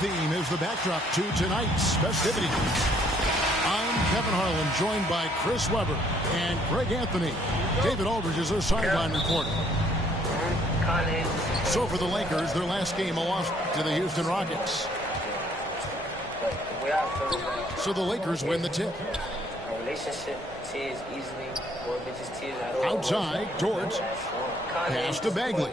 theme is the backdrop to tonight's festivities. I'm Kevin Harlan, joined by Chris Webber and Greg Anthony. David Aldridge is our sideline reporter. So for the Lakers, their last game, a loss to the Houston Rockets. So the Lakers win the tip. Relationship tears easily, or bitches tears out. Outside, Dort. Pass to Bagley.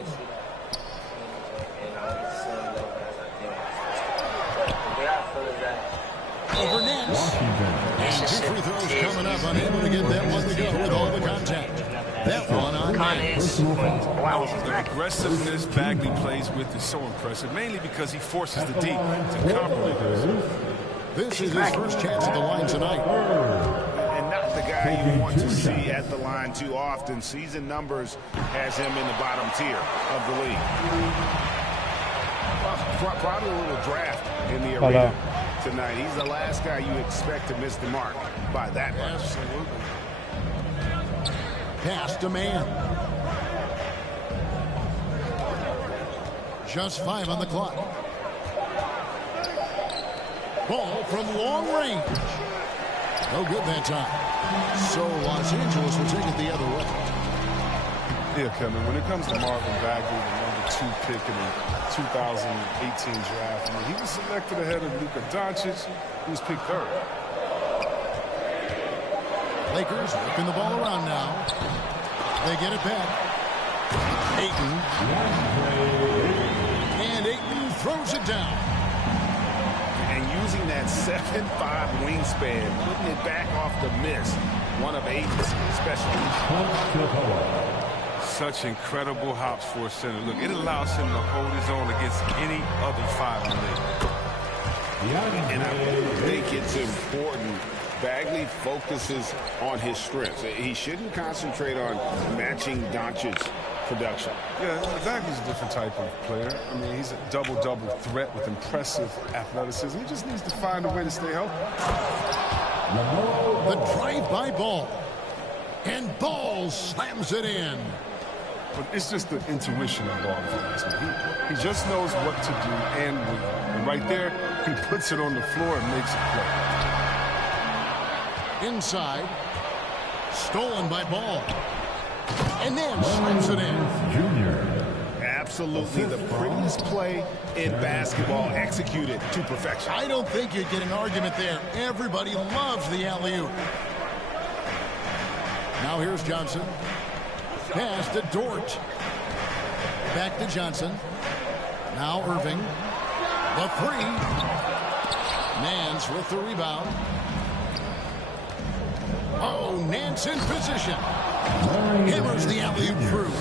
Over Nance. And 2 free throws coming up, unable to get that one to go with all the contact. That one on Nance. The aggressiveness Bagley plays with is so impressive, mainly because he forces the D to compromise. This is his first chance at the line tonight. And not the guy you want to see at the line too often. Season numbers has him in the bottom tier of the league. Probably a little draft in the arena tonight. He's the last guy you expect to miss the mark by that much. Absolutely. Pass to man. Just 5 on the clock. Ball from long range. No good that time. So Los Angeles will take it the other way. Yeah, Kevin, when it comes to Marvin Bagley, the #2 pick in the 2018 draft, he was selected ahead of Luka Doncic, who was picked 3rd. Lakers whipping the ball around now. They get it back. Ayton. And Ayton throws it down. And using that 7'5" wingspan, putting it back off the miss. One of Ayton's specialties. Such incredible hops for a center. Look, it allows him to hold his own against any other 5 in the league. And I think it's important Bagley focuses on his strengths. He shouldn't concentrate on matching Doncic's production. Yeah, Bagley's a different type of player. I mean, he's a double-double threat with impressive athleticism. He just needs to find a way to stay healthy. The drive-by ball. And Ball slams it in. But it's just the intuition of ball advancement. He just knows what to do and when. And right there, he puts it on the floor and makes it play. Inside. Stolen by Ball. And then slams it in. Junior. Absolutely the prettiest play in basketball, executed to perfection. I don't think you'd get an argument there. Everybody loves the alley-oop. Now here's Johnson. Pass to Dort. Back to Johnson. Now Irving. The 3. Nance with the rebound. Oh, Nance in position. Hammers the alley-oop through.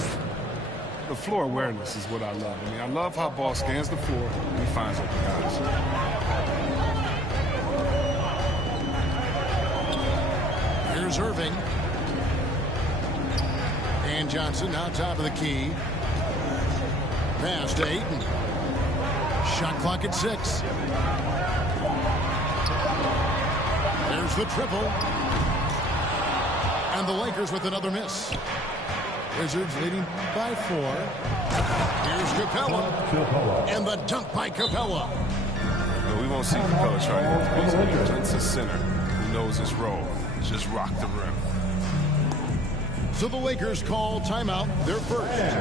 The floor awareness is what I love. I mean, I love how Ball scans the floor and he finds open guys. Here's Irving. And Johnson now top of the key. Pass to Ayton. Shot clock at 6. There's the triple. And the Lakers with another miss. Wizards leading by 4. Here's Capella. And the dunk by Capella. No, we won't see Capella try to. It's a center who knows his role. Just rock the rim. So the Lakers call timeout, their first.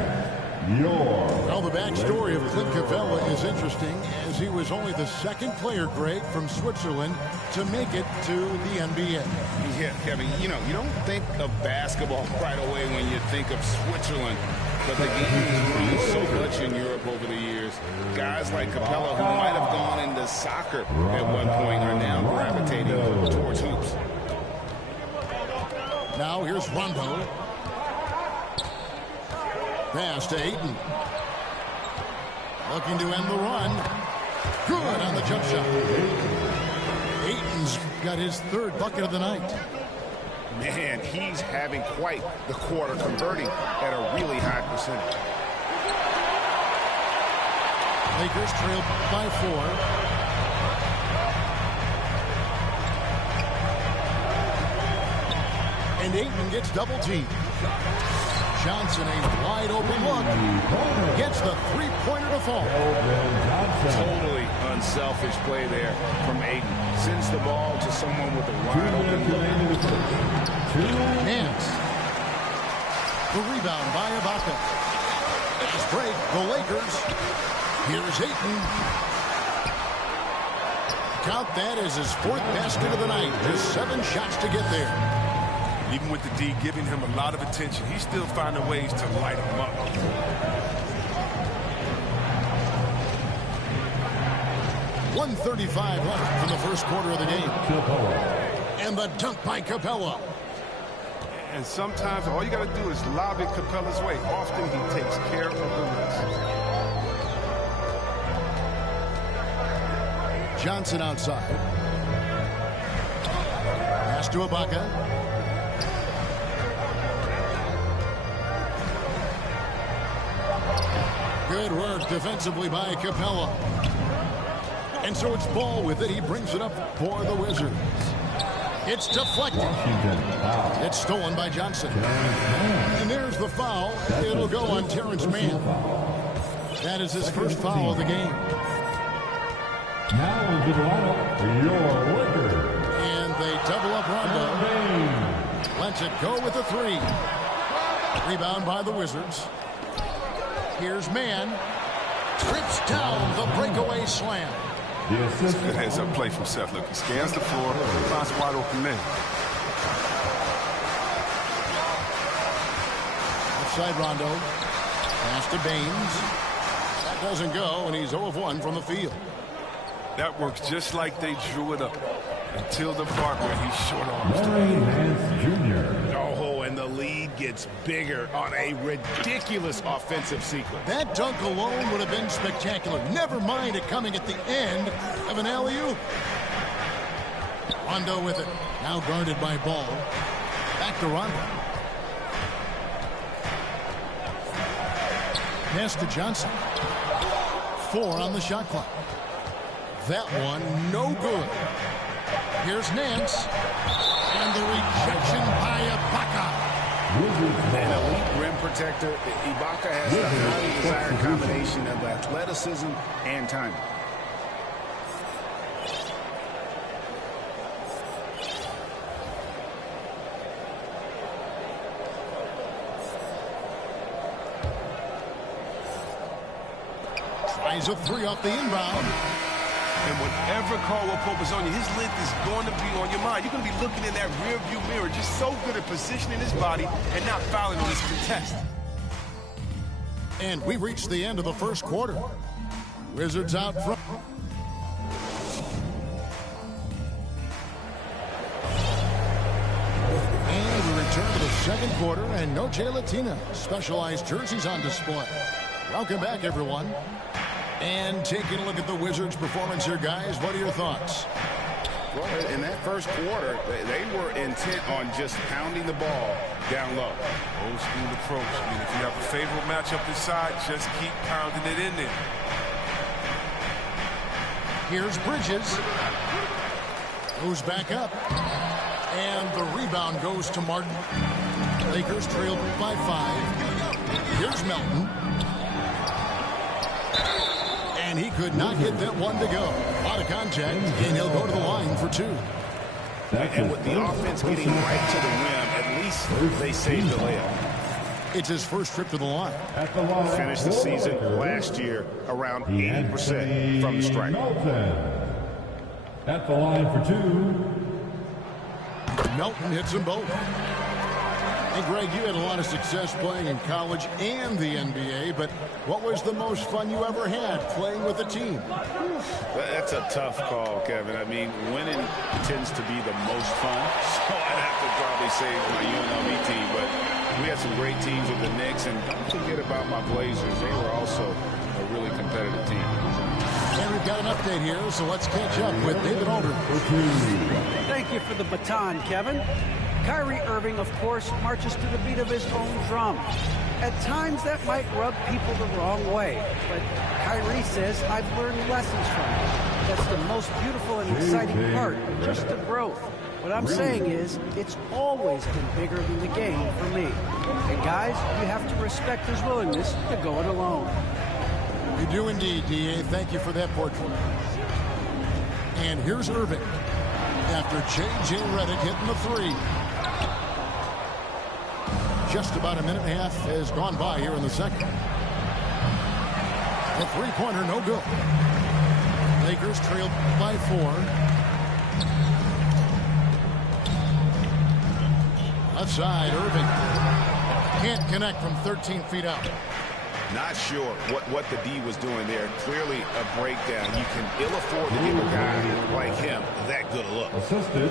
Well, the backstory of Clint Capella is interesting, as he was only the 2nd player, Greg, from Switzerland to make it to the NBA. Yeah, Kevin, you don't think of basketball right away when you think of Switzerland, but the game has grown so much in Europe over the years. Guys like Capella, who might have gone into soccer at one point, are now gravitating towards hoops. Now here's Rondo. Pass to Ayton. Looking to end the run. Good on the jump shot. Ayton's got his 3rd bucket of the night. Man, he's having quite the quarter, converting at a really high percentage. Lakers trail by 4. And Ayton gets double teamed. Johnson, a wide open look. Gets the three-pointer to fall. Totally unselfish play there from Aiden. Sends the ball to someone with a wide open look. Nance. The rebound by Ibaka. Let's break the Lakers. Here's Ayton. Count that as his fourth basket of the night. Just 7 shots to get there. Even with the D giving him a lot of attention, he's still finding ways to light him up. 1:35 left in the first quarter of the game. And the dunk by Capella. And sometimes all you got to do is lob it Capella's way. Often he takes care of the rest. Johnson outside. Pass to Ibaka. Good work defensively by Capella. And so it's Ball with it. He brings it up for the Wizards. It's deflected. It's stolen by Johnson. And there's the foul. It'll go on Terrence Mann. That is his first foul of the game. Now into the lineup, your Lakers. And they double up Rondo. Lets it go with a 3. Rebound by the Wizards. Here's Mann. Trips down the breakaway slam. Good heads-up play from Seth. Look, he scans the floor, finds wide open men. Outside Rondo. Pass to Baines. That doesn't go, and he's 0 of 1 from the field. That works just like they drew it up. Until the part where he short arms. Oh, and the lead gets bigger on a ridiculous offensive sequence. That dunk alone would have been spectacular. Never mind it coming at the end of an alley-oop. Rondo with it. Now guarded by Ball. Back to Rondo. Pass to Johnson. 4 on the shot clock. That one, no good. Here's Nance. And the rejection by Ibaka. An elite rim protector. Ibaka has the highly desired combination of athleticism and timing. Tries a 3 off the inbound. And whenever Caldwell Pope is on you, his length is going to be on your mind. You're going to be looking in that rearview mirror, just so good at positioning his body and not fouling on his contest. And we reached the end of the first quarter. Wizards out front. And we return to the second quarter, and no Jay Latina. Specialized jerseys on display. Welcome back, everyone. And taking a look at the Wizards' performance here, guys, what are your thoughts? Well, in that first quarter, they were intent on just pounding the ball down low. Old school approach. I mean, if you have a favorable matchup inside, just keep pounding it in there. Here's Bridges. Goes back up. And the rebound goes to Martin. Lakers trailed by 5. Here's Melton. And he could not get that one to go. A lot of contact, and he'll go to the line for 2. And with the offense getting right to the rim, at least they saved the layup. It's his first trip to the line. Finished the season last year around 80% from the stripe. At the line for 2. Melton hits them both. Hey, Greg, you had a lot of success playing in college and the NBA, but what was the most fun you ever had playing with a team? That's a tough call, Kevin. I mean, winning tends to be the most fun, so I'd have to probably say my UNLV team, but we had some great teams with the Knicks, and don't forget about my Blazers. They were also a really competitive team. And we've got an update here, so let's catch up with David Aldridge. Thank you for the baton, Kevin. Kyrie Irving, of course, marches to the beat of his own drum. At times, that might rub people the wrong way, but Kyrie says, I've learned lessons from it. That's the most beautiful and exciting part, just the growth. What I'm saying is, it's always been bigger than the game for me. And guys, you have to respect his willingness to go it alone. You do indeed, D.A. Thank you for that portrait. And here's Irving after J.J. Redick hitting the three. Just about a minute and a half has gone by here in the second. The three-pointer, no good. Lakers trailed by 4. Left side, Irving. Can't connect from 13 feet out. Not sure what the D was doing there. Clearly a breakdown. You can ill afford to give a guy like him that good a look. Assisted.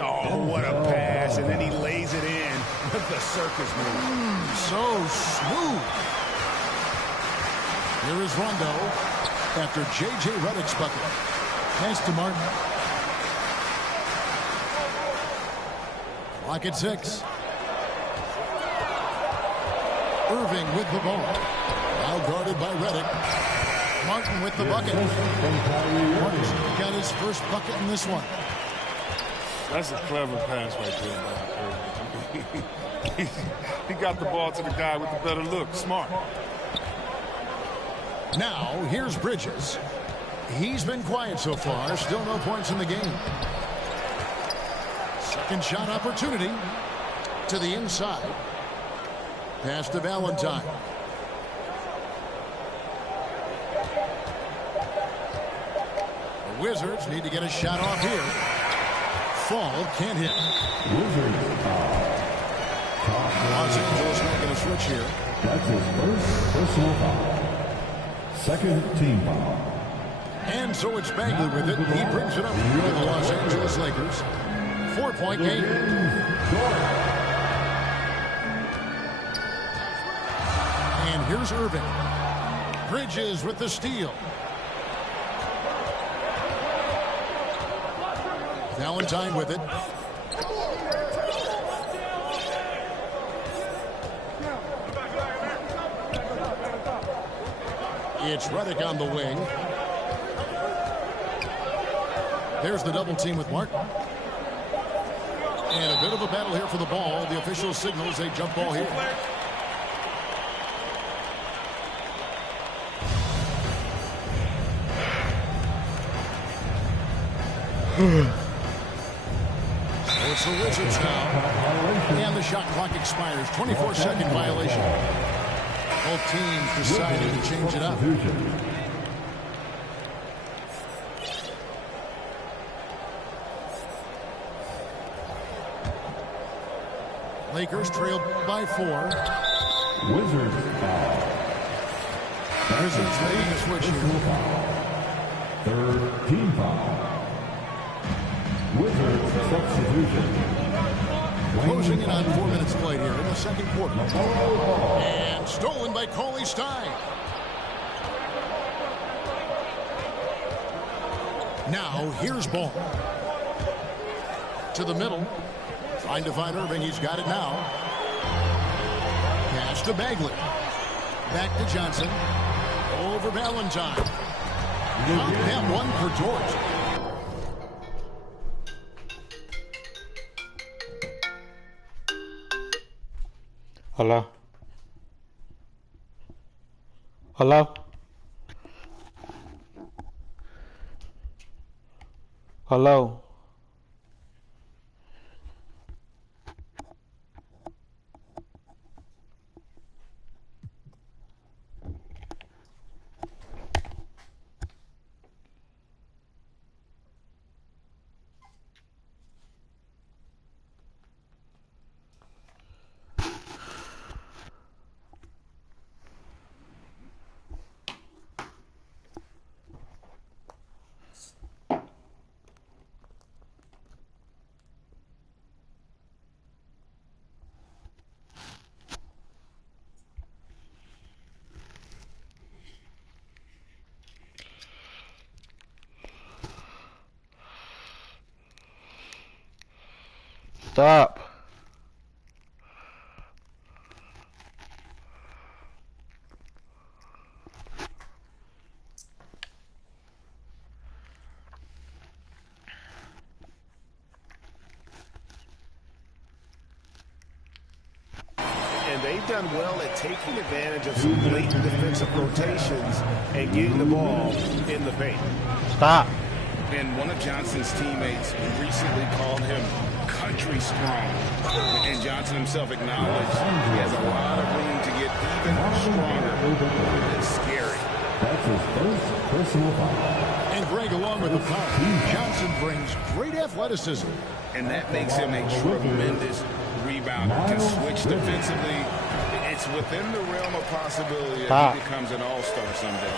Oh, what a pass. And then he lays it in with the circus move. So smooth. Here is Rondo after J.J. Redick's bucket. Pass to Martin. Clock at 6. Irving with the ball. Now guarded by Redick. Martin with the bucket. Martin's got his first bucket in this one. That's a clever pass right there. He got the ball to the guy with the better look. Smart. Now, here's Bridges. He's been quiet so far. Still no points in the game. Second shot opportunity to the inside. Pass to Valentine. The Wizards need to get a shot off here. Fall can't hit. Wizards foul. Los Angeles making a switch here. That's his first personal foul. Second team foul. And so it's Bagley with it. He brings it up to the Los Angeles Lakers. 4-point game. And here's Irving. Bridges with the steal. Valentine with it. It's Redick on the wing. There's the double team with Martin. And a bit of a battle here for the ball. The official signals a jump ball here. So it's the Wizards now. And the shot clock expires. 24-second violation. Both teams decided to change it up. Lakers trailed by 4. Wizards foul. Wizards making a switch here. Third team foul. Wizards substitution. Closing in on 4 minutes played here in the second quarter. And stolen by Cauley Stein. Now here's Ball. To the middle. Trying to find Irving. He's got it now. Pass to Bagley. Back to Johnson. Over Valentine. Count that one for George. Hello? Hello? Hello? Stop. they've done well at taking advantage of some blatant defensive rotations and getting the ball in the paint. Stop. And one of Johnson's teammates recently called him country strong. And Johnson himself acknowledged he has a lot of room to get even stronger. It's scary. That's his first personal foul. And Greg, along with the foul, Johnson brings great athleticism. And that makes him a tremendous rebounder. Can switch defensively. It's within the realm of possibility that he becomes an all-star someday.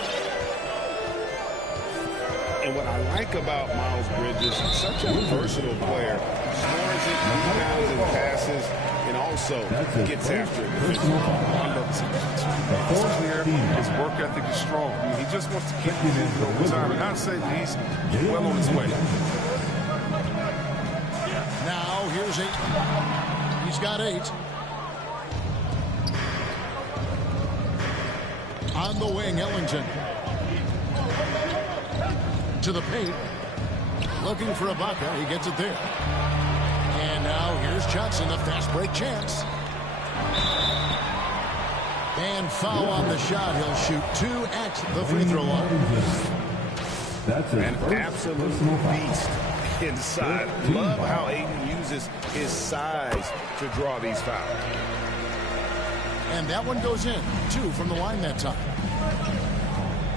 And what I like about Miles Bridges, such a versatile player. Scores it, rebounds and passes, and also gets after it. It's clear his work ethic is strong. I mean, he just wants to keep getting it over time. And I'd say that he's well on his way. Now, here's 8. He's got 8. On the wing, Ellington. To the paint. Looking for Ibaka. He gets it there. And now here's Johnson, a fast break chance. And foul on the shot. He'll shoot 2 at the free throw line. That's an absolute beast inside. Love how Ayton uses his size to draw these fouls. And that one goes in. 2 from the line that time.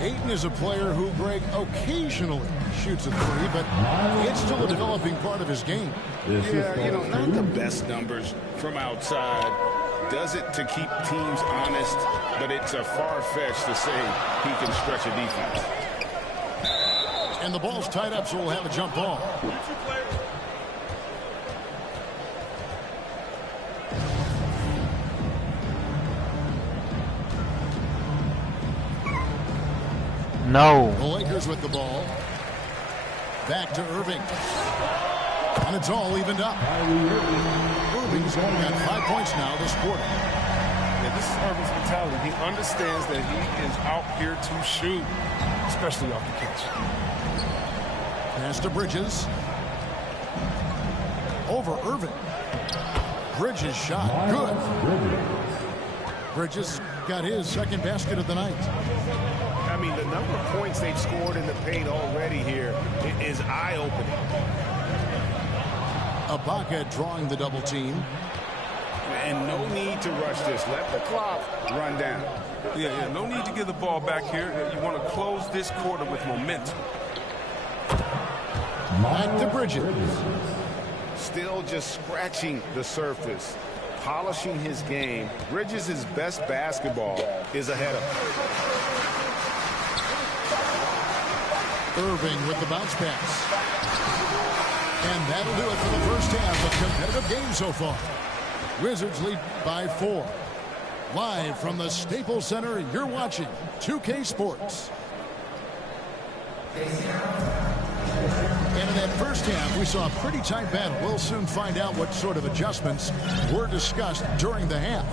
Ayton is a player who, Greg, occasionally shoots a 3, but it's still a developing part of his game. Yeah, you know, not the best numbers from outside. Does it to keep teams honest, but it's a far-fetched to say he can stretch a defense. And the ball's tied up, so we'll have a jump ball. No. The Lakers with the ball. Back to Irving. And it's all evened up. Irving's only got 5 points now this quarter. Yeah, this is Irving's mentality. He understands that he is out here to shoot, especially off the catch. Pass to Bridges. Over Irving. Bridges shot. Good. Bridges got his second basket of the night. I mean, the number of points they've scored in the paint already here is eye-opening. Ibaka drawing the double team. And no need to rush this. Let the clock run down. Yeah, no need to give the ball back here. You want to close this quarter with momentum. Back to Bridges. Still just scratching the surface, polishing his game. Bridges' best basketball is ahead of him. Irving with the bounce pass. And that'll do it for the first half of competitive game so far. Wizards lead by 4. Live from the Staples Center, you're watching 2K Sports. And in that first half, we saw a pretty tight battle. We'll soon find out what sort of adjustments were discussed during the half.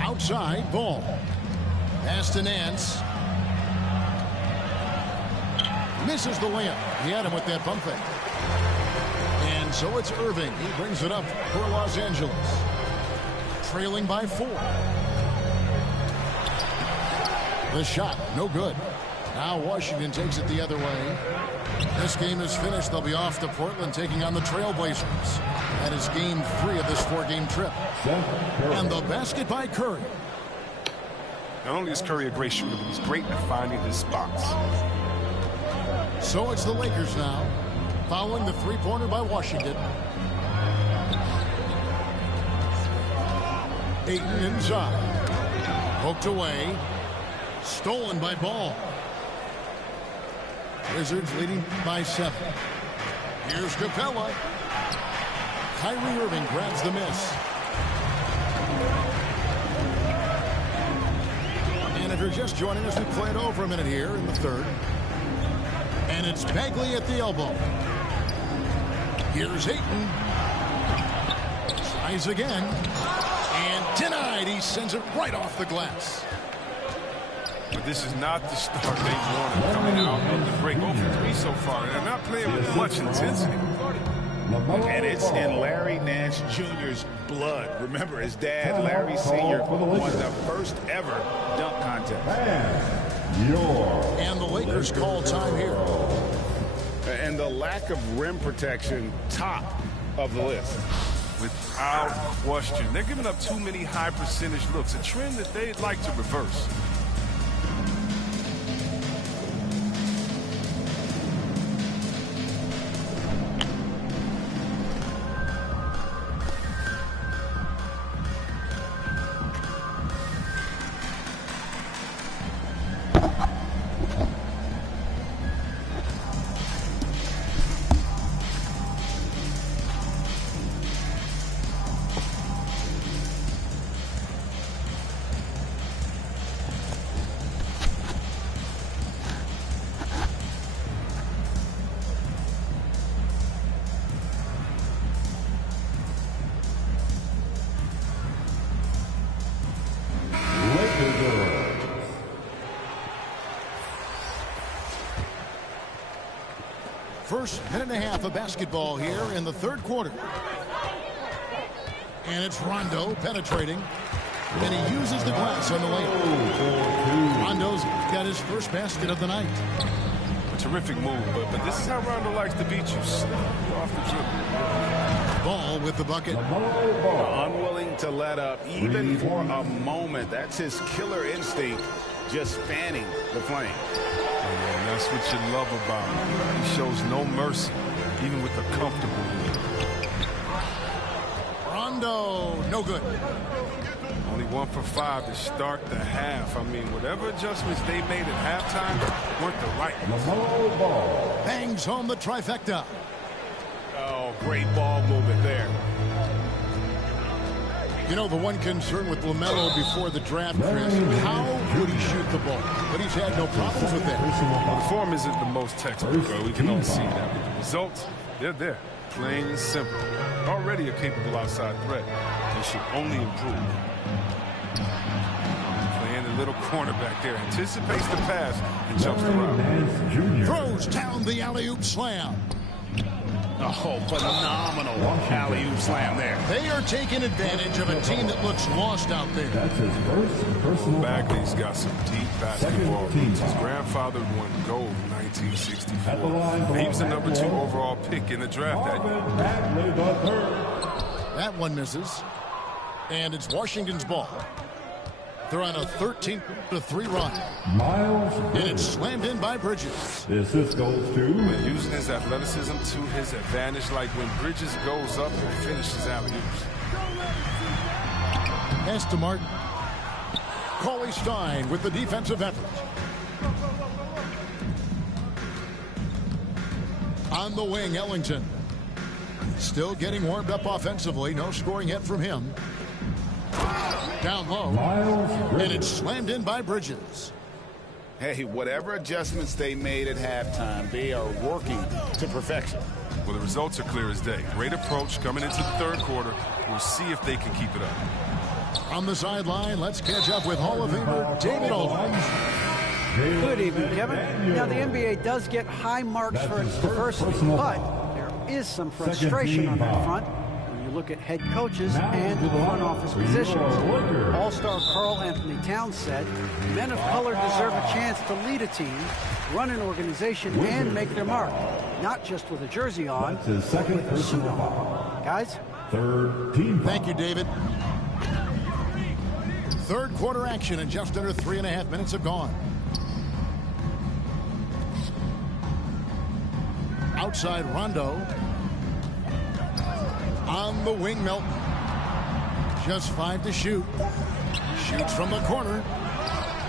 Outside, ball. Pass to Nance. Misses the layup. He had him with that bump fake. And so it's Irving. He brings it up for Los Angeles. Trailing by 4. The shot, no good. Now Washington takes it the other way. This game is finished. They'll be off to Portland taking on the Trailblazers. That is game 3 of this 4-game trip. And the basket by Curry. Not only is Curry a great shooter, but he's great at finding his spots. So it's the Lakers now, following the three-pointer by Washington. Ayton inside. Poked away. Stolen by Ball. Wizards leading by 7. Here's Capella. Kyrie Irving grabs the miss. And if you're just joining us, we play it over a minute here in the third. And it's Bagley at the elbow. Here's Ayton. Tries again. And denied. He sends it right off the glass. But this is not the start they wanted coming out of the break. 0 for 3 so far. They're not playing with much intensity. And it's in Larry Nance Jr.'s blood. Remember, his dad, Larry Sr., won the first ever dunk contest. And the Lakers call time here. And the lack of rim protection, top of the list. Without question. They're giving up too many high percentage looks, a trend that they'd like to reverse. First minute and a half of basketball here in the third quarter. And it's Rondo penetrating. And he uses the glass on the layup. Rondo's got his first basket of the night. A terrific move, but this is how Rondo likes to beat you. Off the dribble. Ball with the bucket. Unwilling to let up even for a moment. That's his killer instinct, just fanning the flame. And that's what you love about him. He shows no mercy, even with the comfortable lead. Rondo, no good. Only 1 for 5 to start the half. I mean, whatever adjustments they made at halftime weren't the right ones. Bangs home the trifecta. Oh, great ball movement there. You know, the one concern with LaMelo before the draft, Chris, how would he shoot the ball? But he's had no problems with that. Well, the form isn't the most textbook, we can all see that. But the results, they're there. Plain and simple. Already a capable outside threat. They should only improve. Playing a little cornerback there. Anticipates the pass and jumps the route. Throws down the alley-oop slam. Oh, phenomenal alley-oop slam there. They are taking advantage of a team that looks lost out there. That's his first personal Bagley's got some deep basketball roots. His grandfather won gold in 1964. He was the #2 overall pick in the draft that year. That one misses. And it's Washington's ball. They're on a 13-3 run. And it's slammed in by Bridges. This goes to Using his athleticism to his advantage, like when Bridges goes up and finishes alley-oops. Pass to Martin. Cauley Stein with the defensive effort. On the wing, Ellington. Still getting warmed up offensively. No scoring yet from him. Down low. And it's slammed in by Bridges. Hey, whatever adjustments they made at halftime, they are working to perfection. Well, the results are clear as day. Great approach coming into the third quarter. We'll see if they can keep it up. On the sideline, let's catch up with Hall of Famer David Aldridge. Good evening, Kevin. Now, the NBA does get high marks for its diversity, but there is some frustration on that front when you look at head coaches and front office positions. All-star Karl Anthony Towns said, men of color deserve a chance to lead a team, run an organization, and make their mark, not just with a jersey on, but with a suit on. Guys? Thank you, David. Third quarter action, and just under 3.5 minutes have gone. Outside Rondo. On the wing, Melton. Just 5 to shoot. Shoots from the corner.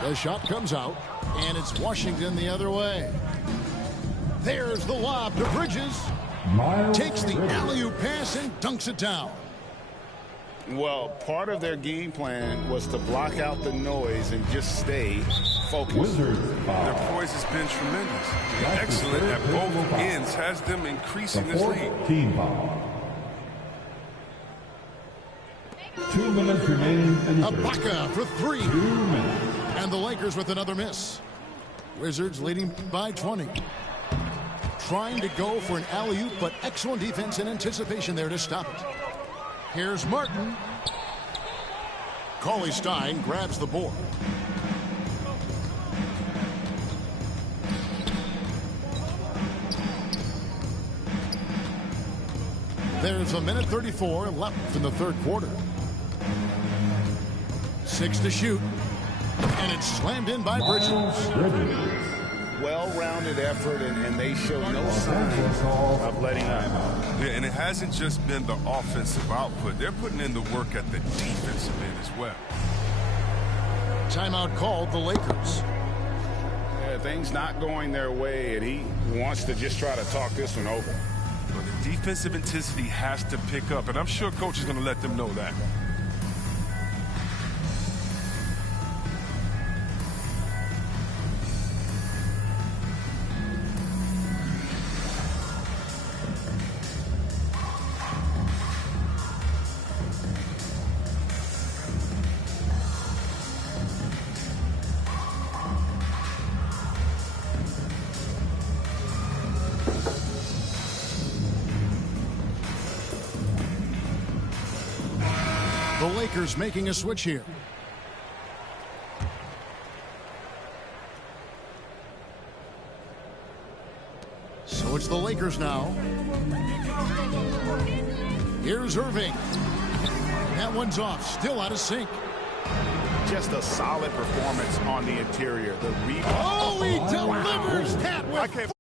The shot comes out, and it's Washington the other way. There's the lob to Bridges. Takes the alley-oop pass and dunks it down. Well, part of their game plan was to block out the noise and just stay focused. Their poise has been tremendous. Excellent at both ends, has them increasing this lead. 2 minutes remaining in the third. Ibaka for 3. 2 minutes. And the Lakers with another miss. Wizards leading by 20. Trying to go for an alley-oop, but excellent defense and anticipation there to stop it. Here's Martin. Cauley Stein grabs the board. There's a minute 34 left in the third quarter. 6 to shoot. And it's slammed in by Bridges. Well-rounded effort, and they show no signs of letting up. Yeah, and it hasn't just been the offensive output. They're putting in the work at the defensive end as well. Timeout called the Lakers. Yeah, things not going their way, and he wants to just try to talk this one over. But the defensive intensity has to pick up, and I'm sure coach is going to let them know that. The Lakers making a switch here. So it's the Lakers now. Here's Irving. That one's off. Still out of sync. Just a solid performance on the interior. The rebound. Oh, he delivers that with.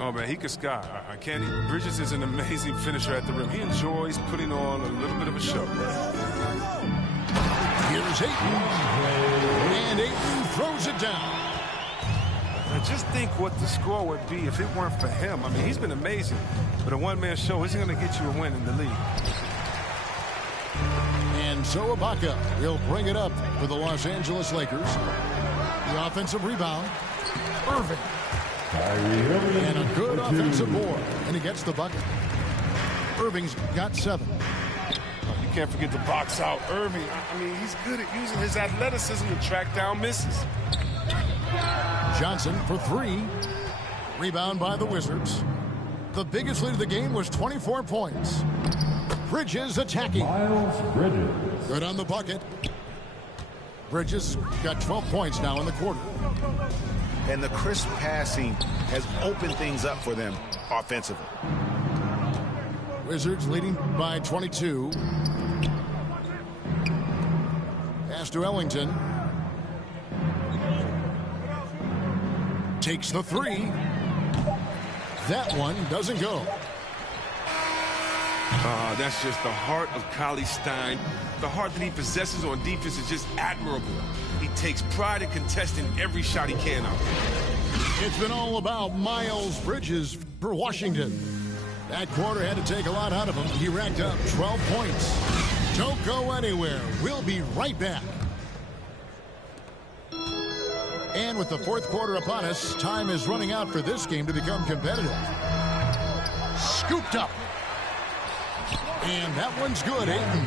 Oh, man, he could sky. I can't even. Bridges is an amazing finisher at the rim. He enjoys putting on a little bit of a show. Here's Ayton. And Ayton throws it down. I just think what the score would be if it weren't for him. I mean, he's been amazing. But a one-man show isn't going to get you a win in the league. And so Ibaka will bring it up for the Los Angeles Lakers. The offensive rebound. Irving. And a good offensive board. And he gets the bucket. Irving's got 7. You can't forget the box out. Irving, I mean, he's good at using his athleticism to track down misses. Johnson for 3. Rebound by the Wizards. The biggest lead of the game was 24 points. Bridges attacking. Miles Bridges. Good on the bucket. Bridges got 12 points now in the quarter. And the crisp passing has opened things up for them offensively. Wizards leading by 22. Pass to Ellington. Takes the 3. That one doesn't go. That's just the heart of Cauley Stein. The heart that he possesses on defense is just admirable. He takes pride in contesting every shot he can out there. It's been all about Miles Bridges for Washington. That quarter had to take a lot out of him. He racked up 12 points. Don't go anywhere. We'll be right back. And with the fourth quarter upon us, time is running out for this game to become competitive. Scooped up. And that one's good, Ayton.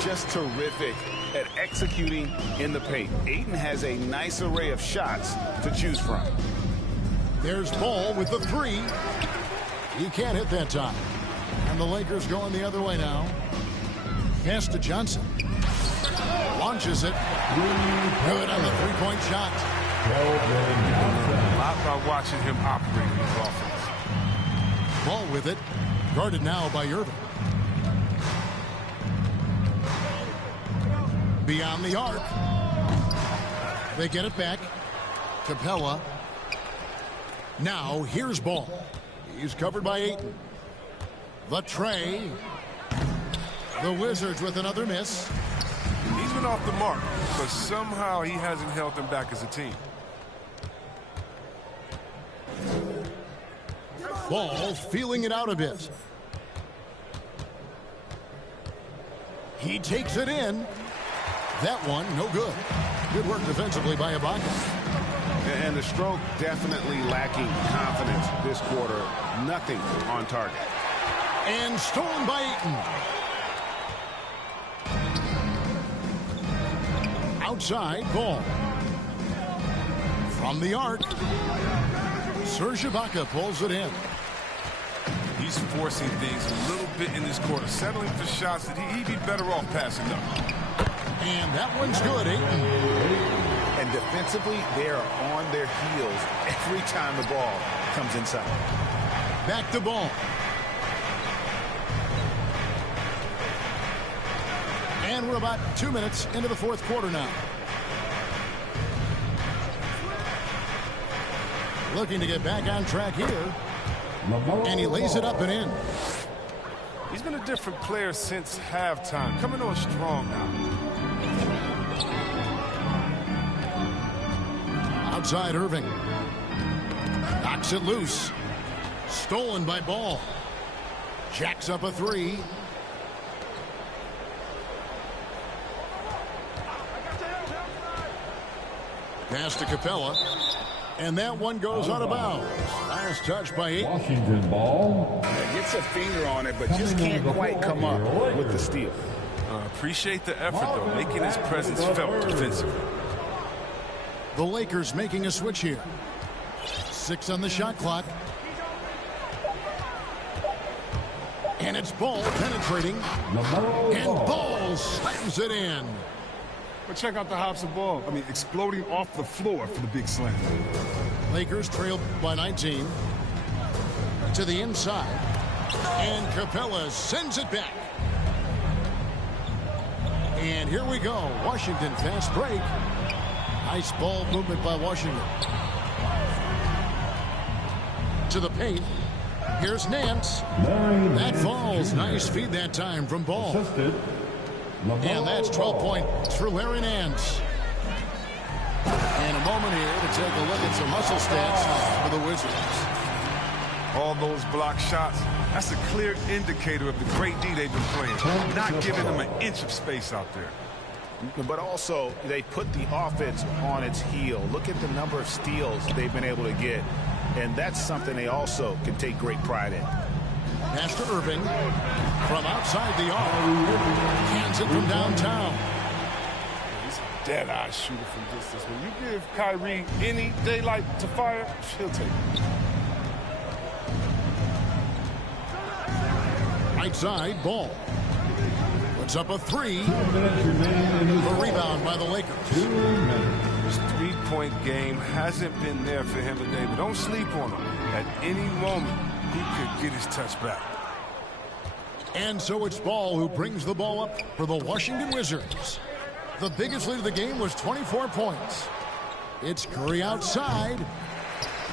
Just terrific at executing in the paint. Ayton has a nice array of shots to choose from. There's Ball with the 3. He can't hit that time. And the Lakers going the other way now. Pass to Johnson. Launches it. Good on the 3-point shot. A lot by watching him operate in his offense. Ball with it. Guarded now by Irving. Beyond the arc. They get it back. Capella. Now here's Ball. He's covered by Ayton. The tray. The Wizards with another miss. He's been off the mark, but somehow he hasn't held them back as a team. Ball feeling it out a bit. He takes it in. That one, no good. Good work defensively by Ibaka. And the stroke definitely lacking confidence this quarter. Nothing on target. And stolen by Eaton. Outside ball. From the arc. Serge Ibaka pulls it in. He's forcing things a little bit in this quarter, settling for shots that he'd be better off passing up. And that one's good, Ayton. And defensively, they are on their heels every time the ball comes inside. Back to ball. And we're about 2 minutes into the fourth quarter now. Looking to get back on track here. And he lays it up and in. He's been a different player since halftime, coming on strong now. Outside Irving. Knocks it loose. Stolen by Ball. Jacks up a three. Pass to Capella. And that one goes out of bounds. Last touch by Ayton. Washington ball. Gets a finger on it, but just can't quite come up with the steal. Appreciate the effort, though, making his presence felt defensively. The Lakers making a switch here. 6 on the shot clock. And it's Ball penetrating. And Ball slams it in. But check out the hops of ball. I mean, exploding off the floor for the big slam. Lakers trail by 19. To the inside. And Capella sends it back. And here we go. Washington fast break. Nice ball movement by Washington. To the paint. Here's Nance. That falls. Nice feed that time from Ball. And that's 12 points for Larry Nance. And a moment here to take a look at some muscle stats for the Wizards. All those block shots, that's a clear indicator of the great D they've been playing. Not giving them an inch of space out there. But also, they put the offense on its heel. Look at the number of steals they've been able to get. And that's something they also can take great pride in. Pass to Irving. From outside the arc. Hands it from downtown. He's a dead-eye shooter from distance. When you give Kyrie any daylight to fire, he'll take it. Right side, Ball. Puts up a three. A rebound by the Lakers. His three-point game hasn't been there for him today, but don't sleep on him. At any moment, he could get his touch back. And so it's Ball who brings the ball up for the Washington Wizards. The biggest lead of the game was 24 points. It's Curry outside.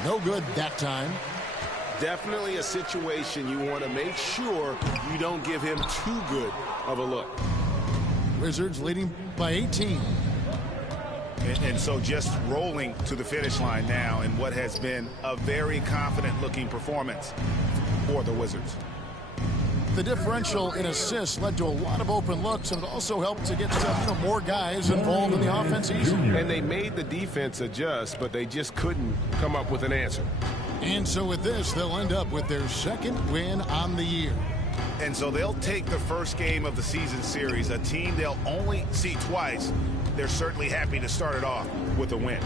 No good that time. Definitely a situation you want to make sure you don't give him too good of a look. Wizards leading by 18. And so just rolling to the finish line now in what has been a very confident-looking performance for the Wizards. The differential in assists led to a lot of open looks, and it also helped to get more guys involved in the offense easily. And they made the defense adjust, but they just couldn't come up with an answer. And so with this, they'll end up with their second win on the year. And so they'll take the first game of the season series, a team they'll only see twice. They're certainly happy to start it off with a win.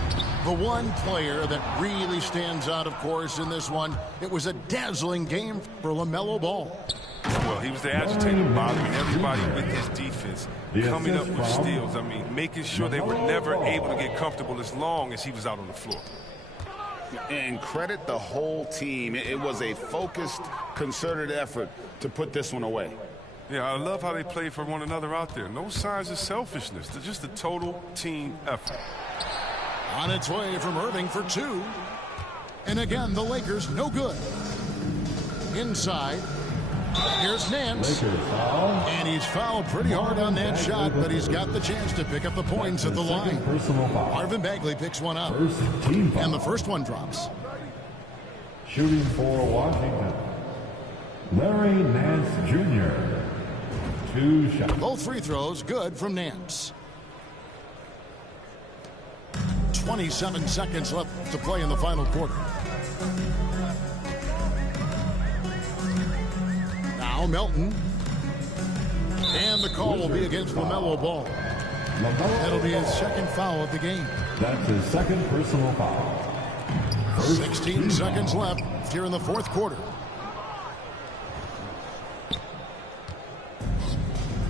The one player that really stands out, of course, in this one, it was a dazzling game for LaMelo Ball. Well, he was the agitator, bothering everybody with his defense, coming up with steals. I mean, making sure they were never able to get comfortable as long as he was out on the floor. And credit the whole team. It was a focused, concerted effort to put this one away. Yeah, I love how they play for one another out there. No signs of selfishness. They're just a total team effort. On its way from Irving for two. And again, the Lakers no good. Inside. Here's Nance. And he's fouled pretty hard on that shot, but he's got the chance to pick up the points at the line. Marvin Bagley picks one up. And the first one drops. Shooting for Washington, Larry Nance Jr. 2 shots. Both free throws good from Nance. 27 seconds left to play in the final quarter. Now Melton. And the call will be against LaMelo Ball. That'll be his second foul of the game. That's his second personal foul. 16 seconds left here in the fourth quarter.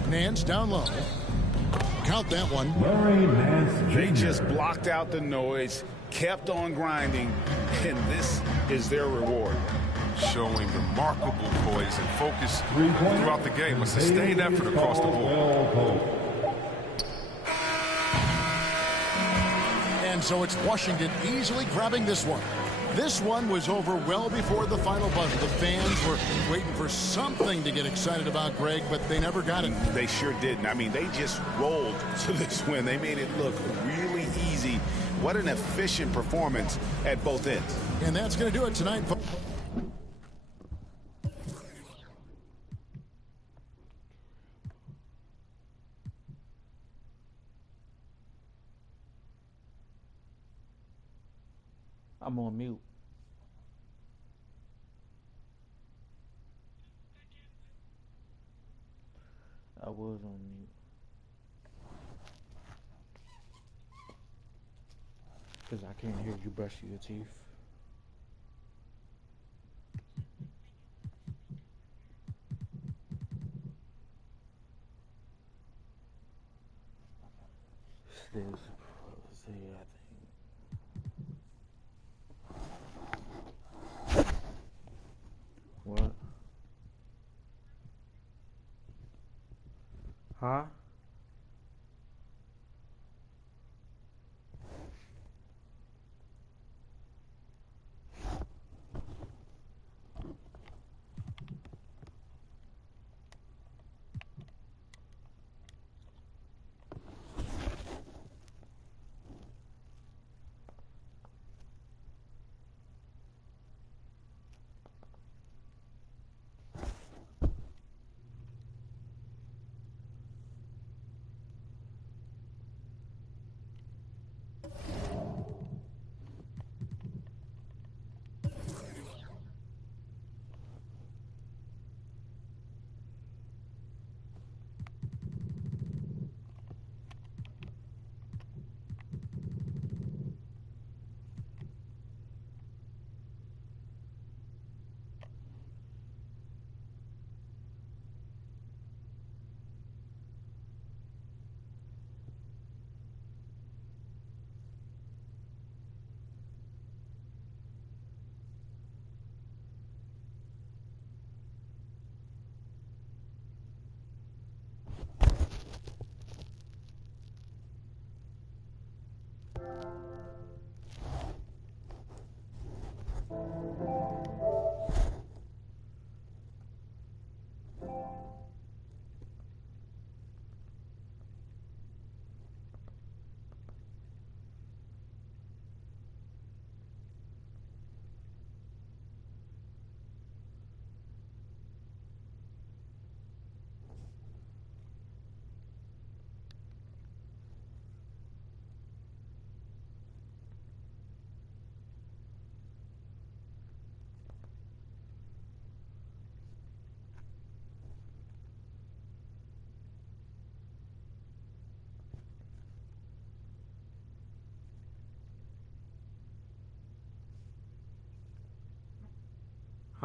Nance down low. Count that one. Larry Nance Jr. They just blocked out the noise, kept on grinding, and this is their reward. Showing remarkable poise and focus throughout the game. A sustained effort across the board. And so it's Washington easily grabbing this one. This one was over well before the final buzzer. The fans were waiting for something to get excited about, Greg, but they never got it. They sure didn't. I mean, they just rolled to this win. They made it look really easy. What an efficient performance at both ends. And that's going to do it tonight. I'm on mute. I was on mute. Because I can't hear you brushing your teeth. Still supposed to say, I think. What? Huh?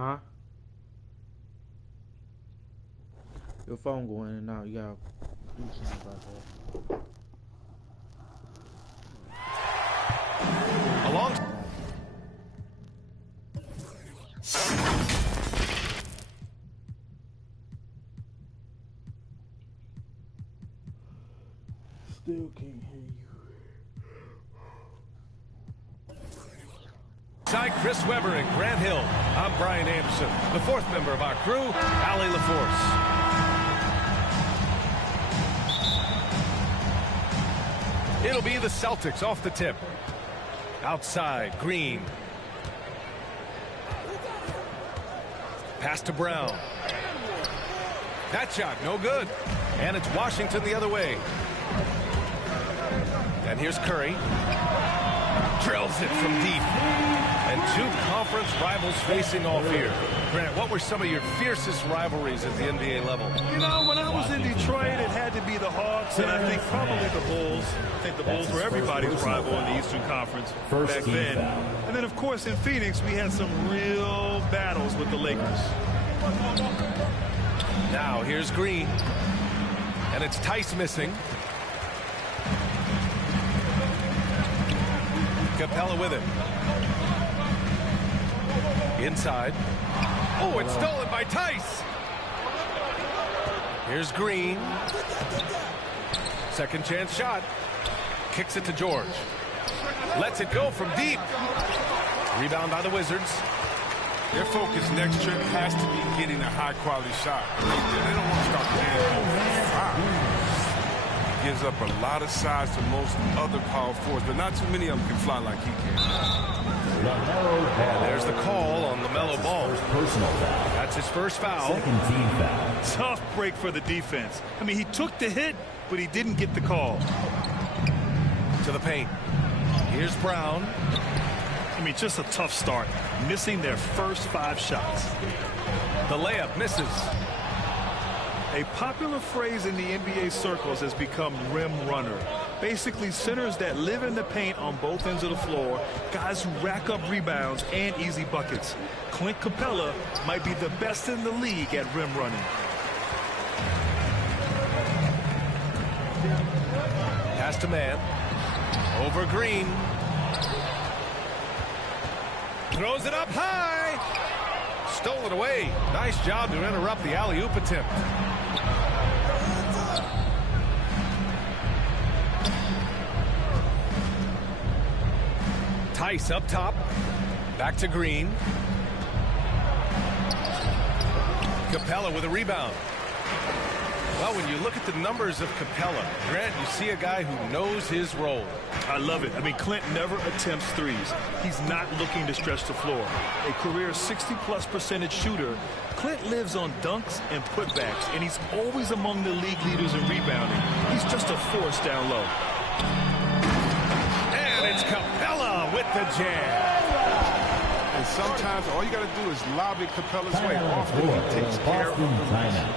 Huh? Your phone going in and out. You gotta do something about that. Along. Still can't hear you. Side Chris Webber and Grant Hill. I'm Brian Anderson, the fourth member of our crew, Allie LaForce. It'll be the Celtics off the tip. Outside, Green. Pass to Brown. That shot, no good. And it's Washington the other way. And here's Curry. Drills it from deep. And two conference rivals facing off here. Grant, what were some of your fiercest rivalries at the NBA level? You know, when I was in Detroit, it had to be the Hawks, and I think probably the Bulls. I think the Bulls were everybody's rival in the Eastern Conference back then. And then, of course, in Phoenix, we had some real battles with the Lakers. Now, here's Green. And it's Tice missing. Capella with it. Inside. Oh, it's stolen by Tice. Here's Green. Second chance shot. Kicks it to George. Lets it go from deep. Rebound by the Wizards. Their focus next trip has to be getting a high-quality shot. They don't want to start playing. Gives up a lot of size to most other power forwards, but not too many of them can fly like he can. And there's the call on LaMelo Ball. Personal foul. That's his first foul. Second team foul. Tough break for the defense. I mean, he took the hit, but he didn't get the call. To the paint. Here's Brown. I mean, just a tough start. Missing their first 5 shots. The layup misses. A popular phrase in the NBA circles has become rim runner. Basically, centers that live in the paint on both ends of the floor, guys who rack up rebounds and easy buckets. Clint Capella might be the best in the league at rim running. Pass to man. Over Green. Throws it up high. Stole it away. Nice job to interrupt the alley-oop attempt. Tice up top. Back to Green. Capella with a rebound. Well, when you look at the numbers of Capella, Grant, you see a guy who knows his role. I love it. I mean, Clint never attempts threes. He's not looking to stretch the floor. A career 60+% shooter, Clint lives on dunks and putbacks, and he's always among the league leaders in rebounding. He's just a force down low. And it's Capella with the jam. And sometimes all you got to do is lob it Capella's way. Often he takes care of the timeout.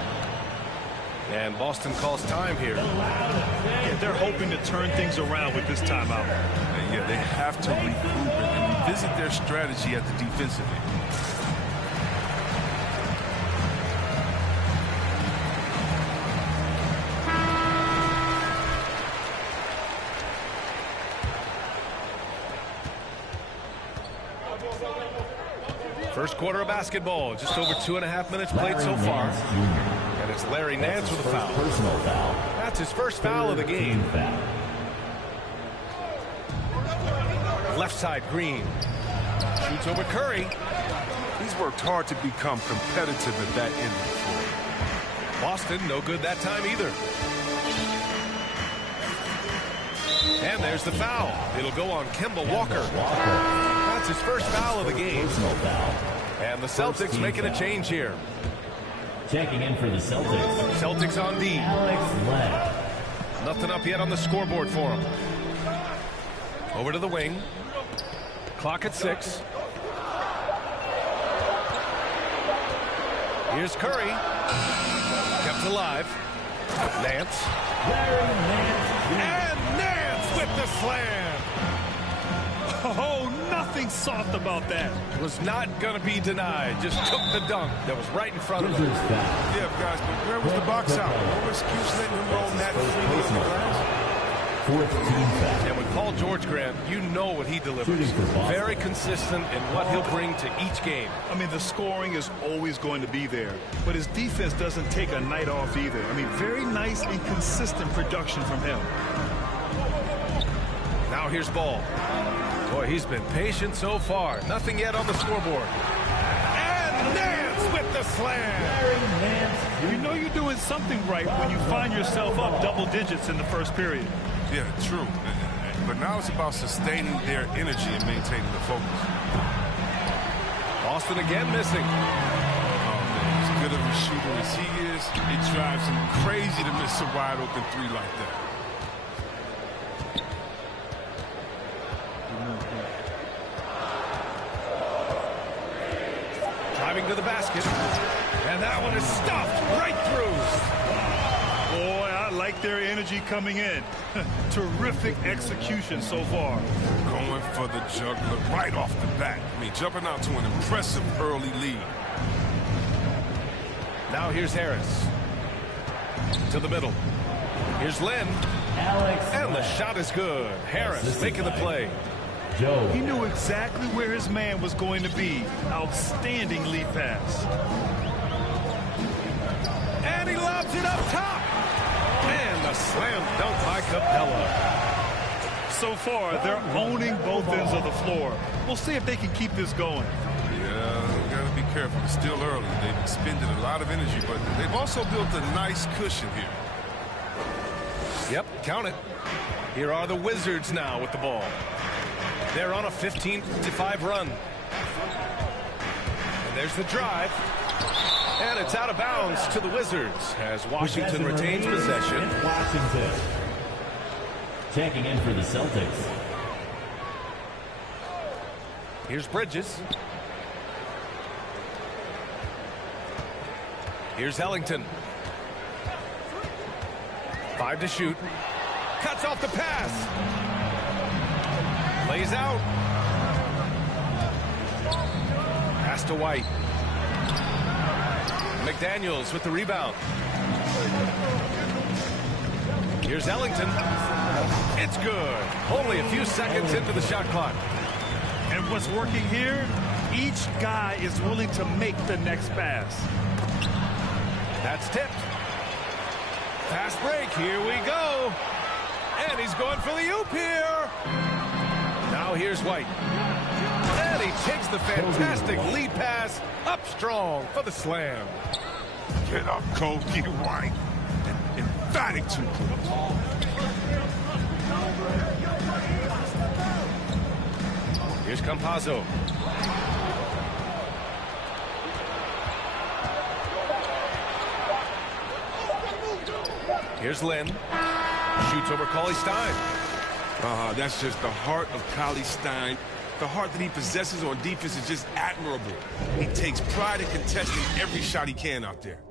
And Boston calls time here. Yeah, they're hoping to turn things around with this timeout. Yeah, they have to regroup and revisit their strategy at the defensive end. First quarter of basketball. Just over 2.5 minutes played so far. And it's Larry Nance with a foul. Personal foul. That's his first foul of the game. Left side, Green. Shoots over Curry. He's worked hard to become competitive at that end of the floor. Boston, no good that time either. And there's the foul. It'll go on Kemba Walker. That's his first foul of the game. And the Celtics making a change here. Checking in for the Celtics. Celtics on D. Alex Len. Nothing up yet on the scoreboard for him. Over to the wing. Clock at 6. Here's Curry. Kept alive. Nance. And Nance with the slam. Oh, nothing soft about that. Was not going to be denied. Just took the dunk that was right in front of him. Yeah, guys, but where was the box out? No excuse letting him roll that freely on the glass. And with Paul George, Grant, you know what he delivers. Very consistent in what he'll bring to each game. I mean, the scoring is always going to be there, but his defense doesn't take a night off either. I mean, very nice and consistent production from him. Now here's Ball. Boy, he's been patient so far. Nothing yet on the scoreboard. And Nance with the slam. You know you're doing something right when you find yourself up double digits in the first period. Yeah, true. But now it's about sustaining their energy and maintaining the focus. Boston again missing. Oh, man, as good of a shooter as he is, it drives him crazy to miss a wide open three like that. Driving to the basket. And that one is stuffed right through. Boy, I like their energy coming in. Terrific execution so far. Going for the juggler right off the bat. I mean, jumping out to an impressive early lead. Now here's Harris. To the middle. Here's Lynn. And the shot is good. Harris making the play. He knew exactly where his man was going to be. Outstanding lead pass. And he lobs it up top. And the slam dunk by Capella. So far, they're owning both ends of the floor. We'll see if they can keep this going. Yeah, got to be careful. It's still early. They've expended a lot of energy, but they've also built a nice cushion here. Yep, count it. Here are the Wizards now with the ball. They're on a 15-5 run. And there's the drive. And it's out of bounds to the Wizards as Washington retains possession. Washington checking in for the Celtics. Here's Bridges. Here's Ellington. 5 to shoot. Cuts off the pass. Lays out. Pass to White. McDaniels with the rebound. Here's Ellington. It's good. Only a few seconds into the shot clock. And what's working here, each guy is willing to make the next pass. That's tipped. Fast break. Here we go. And he's going for the oop here. Now here's White. And he takes the fantastic lead pass up strong for the slam. Get up, Kobe White. Emphatic 2 points. Here's Campazzo. Here's Lynn. Shoots over Cauley Stein. That's just the heart of Cauley Stein. The heart that he possesses on defense is just admirable. He takes pride in contesting every shot he can out there.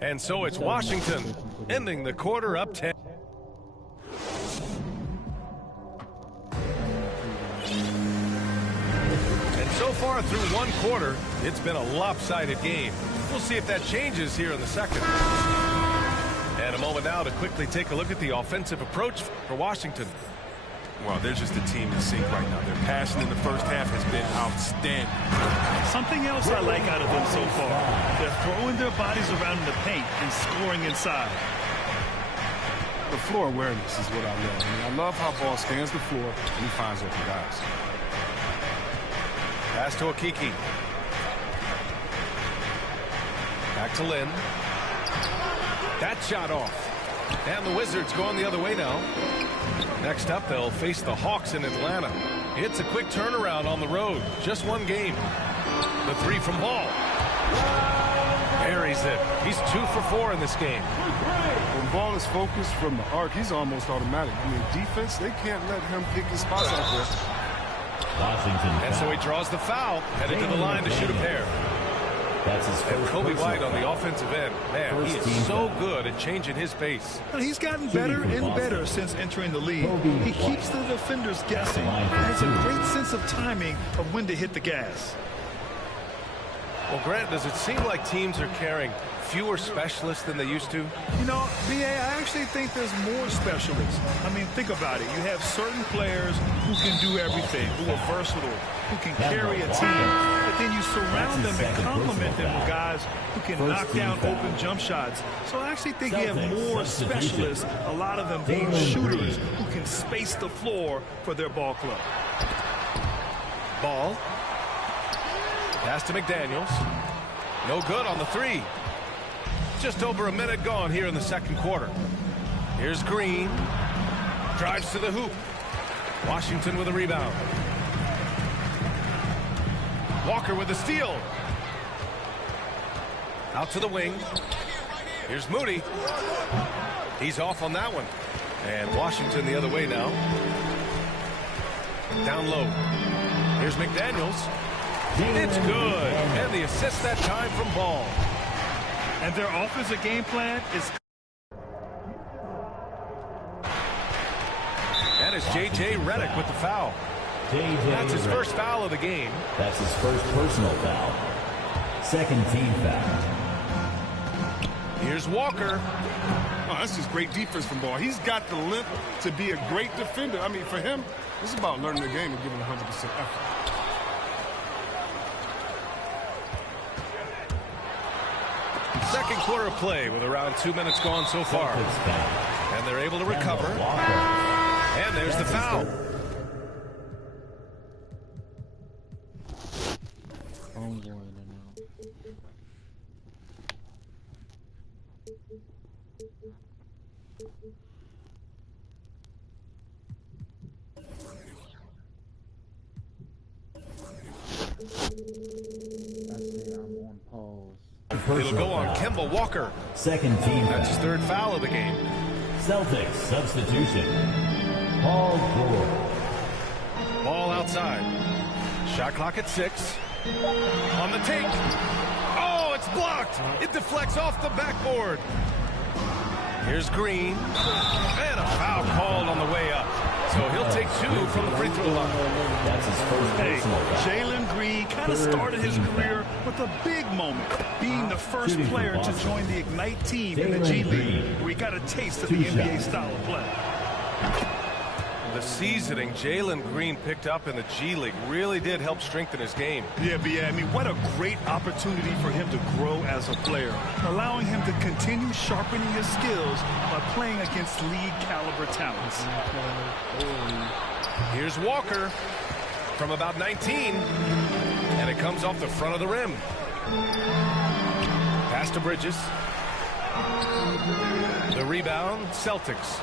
And so it's Washington ending the quarter up 10. And so far through one quarter, it's been a lopsided game. We'll see if that changes here in the second. And a moment now to quickly take a look at the offensive approach for Washington. Well, they're just a team in sync right now. Their passing in the first half has been outstanding. Something else I like out of them so far. They're throwing their bodies around in the paint and scoring inside. The floor awareness is what I love. I mean, I love how ball scans the floor and he finds open guys. Pass to Okiki. Back to Lynn. That shot off. And the Wizards going the other way now. Next up, they'll face the Hawks in Atlanta. It's a quick turnaround on the road. Just one game. The 3 from Ball. Buries it. He's 2 for 4 in this game. When Ball is focused from the arc, he's almost automatic. I mean, defense, they can't let him pick his spots out there. Washington. And so he draws the foul, headed to the line to shoot a pair. That's his first. And Kobe White on the offensive end. Man, he is so good at changing his pace. And he's gotten better and better since entering the league. He keeps the defenders guessing and has a great sense of timing of when to hit the gas. Well, Grant, does it seem like teams are carrying fewer specialists than they used to? You know, B.A., I actually think there's more specialists. I mean, think about it. You have certain players who can do everything, who are versatile, who can carry a team. But then you surround them and complement them with guys who can knock down open jump shots. So I actually think you have more specialists, a lot of them being shooters who can space the floor for their ball club. Ball. Pass to McDaniels. No good on the 3. Just over a minute gone here in the second quarter. Here's Green. Drives to the hoop. Washington with a rebound. Walker with the steal. Out to the wing. Here's Moody. He's off on that one. And Washington the other way now. Down low. Here's McDaniels. It's good. And the assist that time from Ball. And their offensive game plan is... And it's J.J. Redick with the foul. That's his first foul of the game. That's his first personal foul. Second team foul. Here's Walker. Oh, that's just great defense from Ball. He's got the length to be a great defender. I mean, for him, this is about learning the game and giving 100% effort. Second quarter of play with around 2 minutes gone so far. And they're able to recover. And there's the foul. I'm going in and out. I'm on pause. It'll go on Kemba Walker. Second team. That's his third foul of the game. Celtics substitution. Paul George. Ball outside. Shot clock at 6. On the take. Oh, it's blocked. It deflects off the backboard. Here's Green. And a foul called on the way up. So he'll take 2 from the free throw line. That's his first personal foul. Jalen Green kind of started his career with a big moment, being the first player to join the Ignite team in the G League, where he got a taste of the NBA style of play. The seasoning Jalen Green picked up in the G League really did help strengthen his game. Yeah, I mean, what a great opportunity for him to grow as a player, allowing him to continue sharpening his skills by playing against league-caliber talents. Here's Walker from about 19, and it comes off the front of the rim. Pass to Bridges. The rebound, Celtics.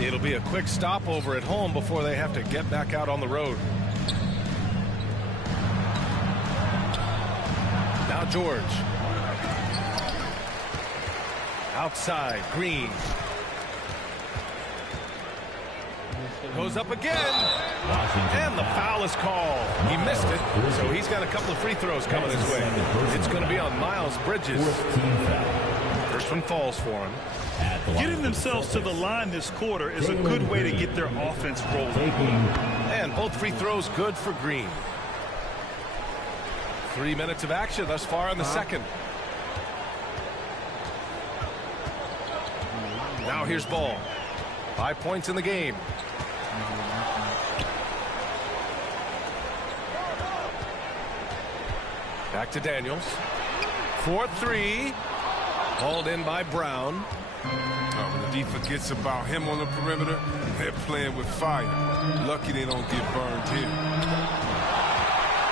It'll be a quick stopover at home before they have to get back out on the road. Now George. Outside, Green. Goes up again. And the foul is called. He missed it, so he's got a couple of free throws coming his way. It's going to be on Miles Bridges. First one falls for him. Getting themselves to the line this quarter is a good way to get their offense rolling. And both free throws good for Green. 3 minutes of action thus far in the second. Now here's Ball. 5 points in the game. Back to Daniels. 4-3. Hauled in by Brown. When the defense gets about him on the perimeter, they're playing with fire. Lucky they don't get burned here.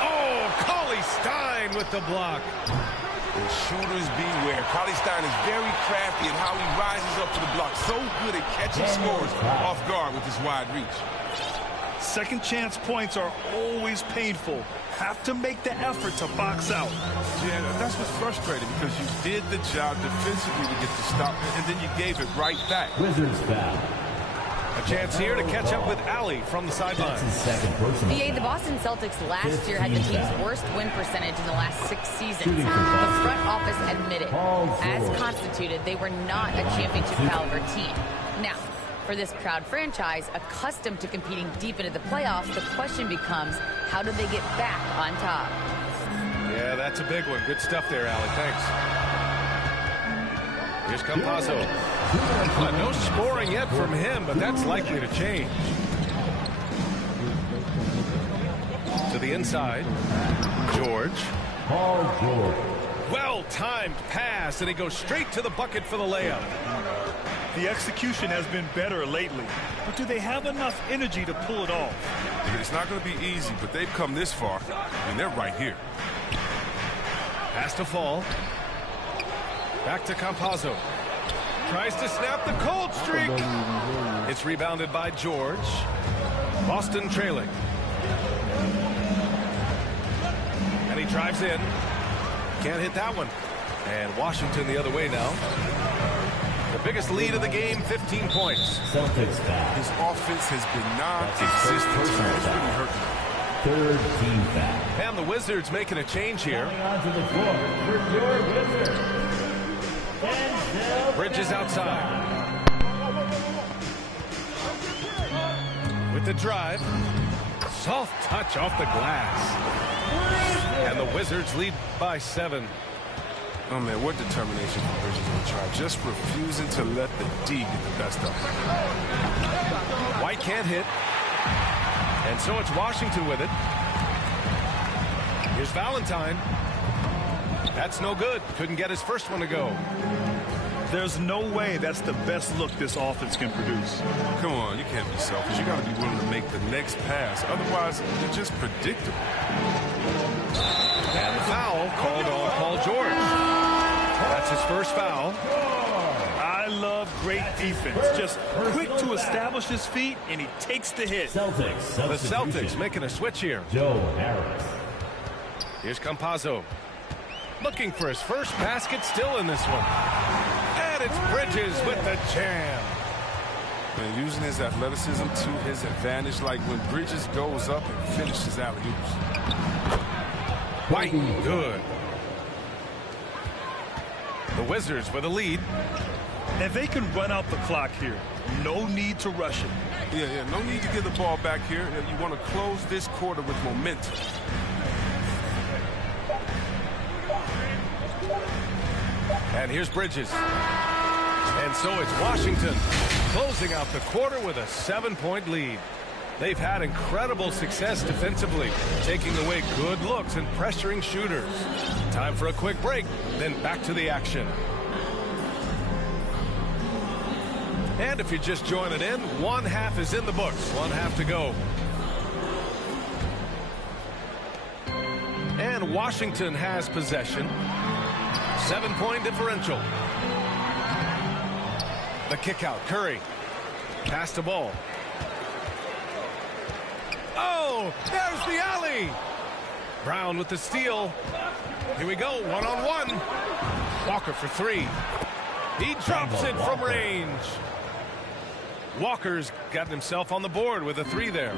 Oh, Cauley Stein with the block. And shooters beware. Cauley Stein is very crafty in how he rises up to the block. So good at catching scores off guard with his wide reach. Second chance points are always painful. Have to make the effort to box out. Yeah, that's what's frustrating, because you did the job defensively to get the stop, and then you gave it right back. Wizards foul. A chance here to catch up with Allie from the sideline. The Boston Celtics last year had the team's worst win percentage in the last 6 seasons. The front office admitted, as constituted, they were not a championship caliber team. Now, for this proud franchise, accustomed to competing deep into the playoffs, the question becomes, how do they get back on top? Yeah, that's a big one. Good stuff there, Allie. Thanks. Here's Campazzo. No scoring yet from him, but that's likely to change. To the inside. George. Paul George. Well-timed pass, and he goes straight to the bucket for the layup. The execution has been better lately, but do they have enough energy to pull it off? It's not going to be easy, but they've come this far, and they're right here. Pass to Fall. Back to Campazzo. Tries to snap the cold streak. It's rebounded by George. Boston trailing. And he drives in. Can't hit that one. And Washington the other way now. The biggest lead of the game, 15 points. Celtics foul. His offense has been non-existent. It's really hurting. Third team foul. And the Wizards making a change here. Coming onto the floor for your Wizards. Bridges outside. With the drive. Soft touch off the glass. And the Wizards lead by 7. Oh, man, what determination for Bridges on the drive. Just refusing to let the D get the best of him. White can't hit. And so it's Washington with it. Here's Valentine. That's no good. Couldn't get his first one to go. There's no way that's the best look this offense can produce. Come on, you can't be selfish. You got to be willing to make the next pass. Otherwise, you're just predictable. And the foul called on Paul George. That's his first foul. I love great defense. Just quick to establish his feet, and he takes the hit. Celtics. The Celtics making a switch here. Joe Harris. Here's Campazzo. Looking for his first basket, still in this one. And it's Bridges with the jam. And using his athleticism to his advantage, like when Bridges goes up and finishes alley-oops. White, good. The Wizards with a lead. And they can run out the clock here. No need to rush it. Yeah, no need to get the ball back here. You want to close this quarter with momentum. And here's Bridges. And so it's Washington closing out the quarter with a 7-point lead. They've had incredible success defensively, taking away good looks and pressuring shooters. Time for a quick break, then back to the action. And if you're just joining in, one half is in the books, one half to go. And Washington has possession. 7-point differential. The kick out, Curry. Pass the ball. Oh, there's the alley. Brown with the steal. Here we go, one-on-one. Walker for 3. He drops it from range. Walker's gotten himself on the board with a 3 there.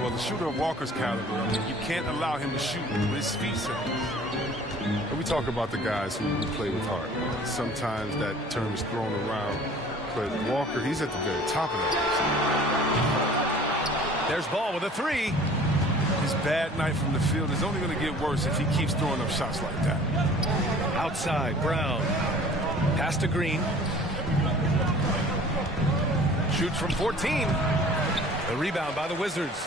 Well, the shooter of Walker's caliber, I mean, you can't allow him to shoot with his feet set. And we talk about the guys who play with heart. Sometimes that term is thrown around, but Walker, he's at the very top of that. There's Ball with a 3. His bad night from the field is only going to get worse if he keeps throwing up shots like that. Outside, Brown. Pass to Green. Shoots from 14. The rebound by the Wizards.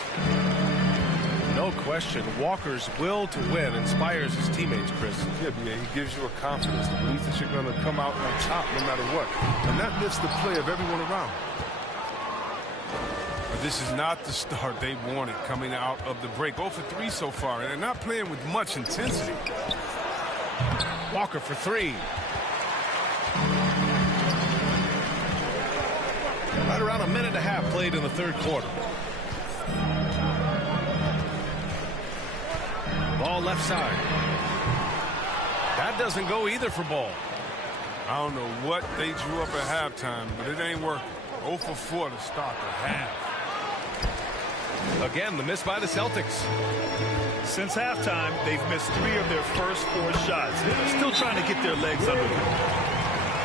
No question, Walker's will to win inspires his teammates, Chris. Yeah, he gives you a confidence, the belief that you're going to come out on top no matter what. And that lifts the play of everyone around. But this is not the start they wanted coming out of the break. 0 for 3 so far, and they're not playing with much intensity. Walker for 3. Right around a minute and a half played in the third quarter. Ball left side. That doesn't go either for Ball. I don't know what they drew up at halftime, but it ain't working. 0 for 4 to start the half. Again, the miss by the Celtics. Since halftime, they've missed 3 of their first 4 shots. Still trying to get their legs under them.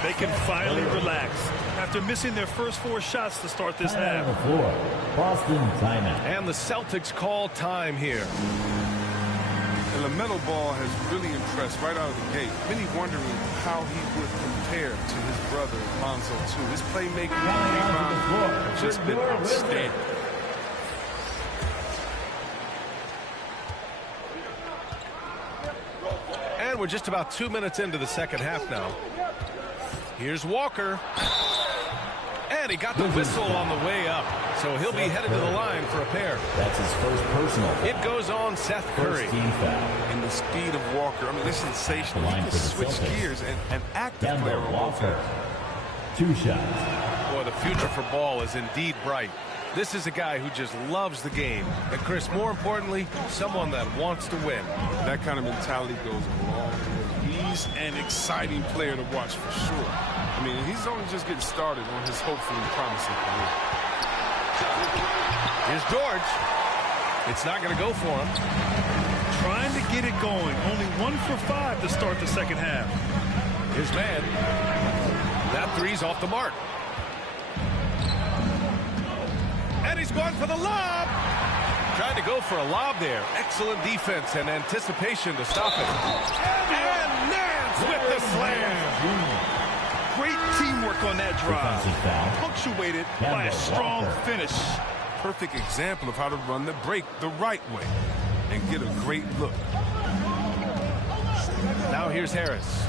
They can finally relax after missing their first 4 shots to start this half. On the floor, Boston timeout. And the Celtics call time here. And LaMelo Ball has really impressed right out of the gate. Many wondering how he would compare to his brother Lonzo too. His playmaking and rebound have just been outstanding. And we're just about 2 minutes into the second half now. Here's Walker. And he got the whistle on the way up. So he'll be headed to the line for a pair. That's his first personal. It goes on Seth Curry. First team foul. And the speed of Walker, I mean, it's sensational. He can switch gears and active player on both ends. 2 shots. Boy, the future for Ball is indeed bright. This is a guy who just loves the game. And Chris, more importantly, someone that wants to win. That kind of mentality goes a long way. He's an exciting player to watch for sure. I mean, he's only just getting started on his hopefully promising career. Here's George. It's not going to go for him. Trying to get it going. Only 1 for 5 to start the second half. His man. That three's off the mark. And he's going for the lob. Trying to go for a lob there. Excellent defense and anticipation to stop it. And Nance with the slam. Great teamwork on that drive. Punctuated by a strong finish. Perfect example of how to run the break the right way and get a great look. Now here's Harris.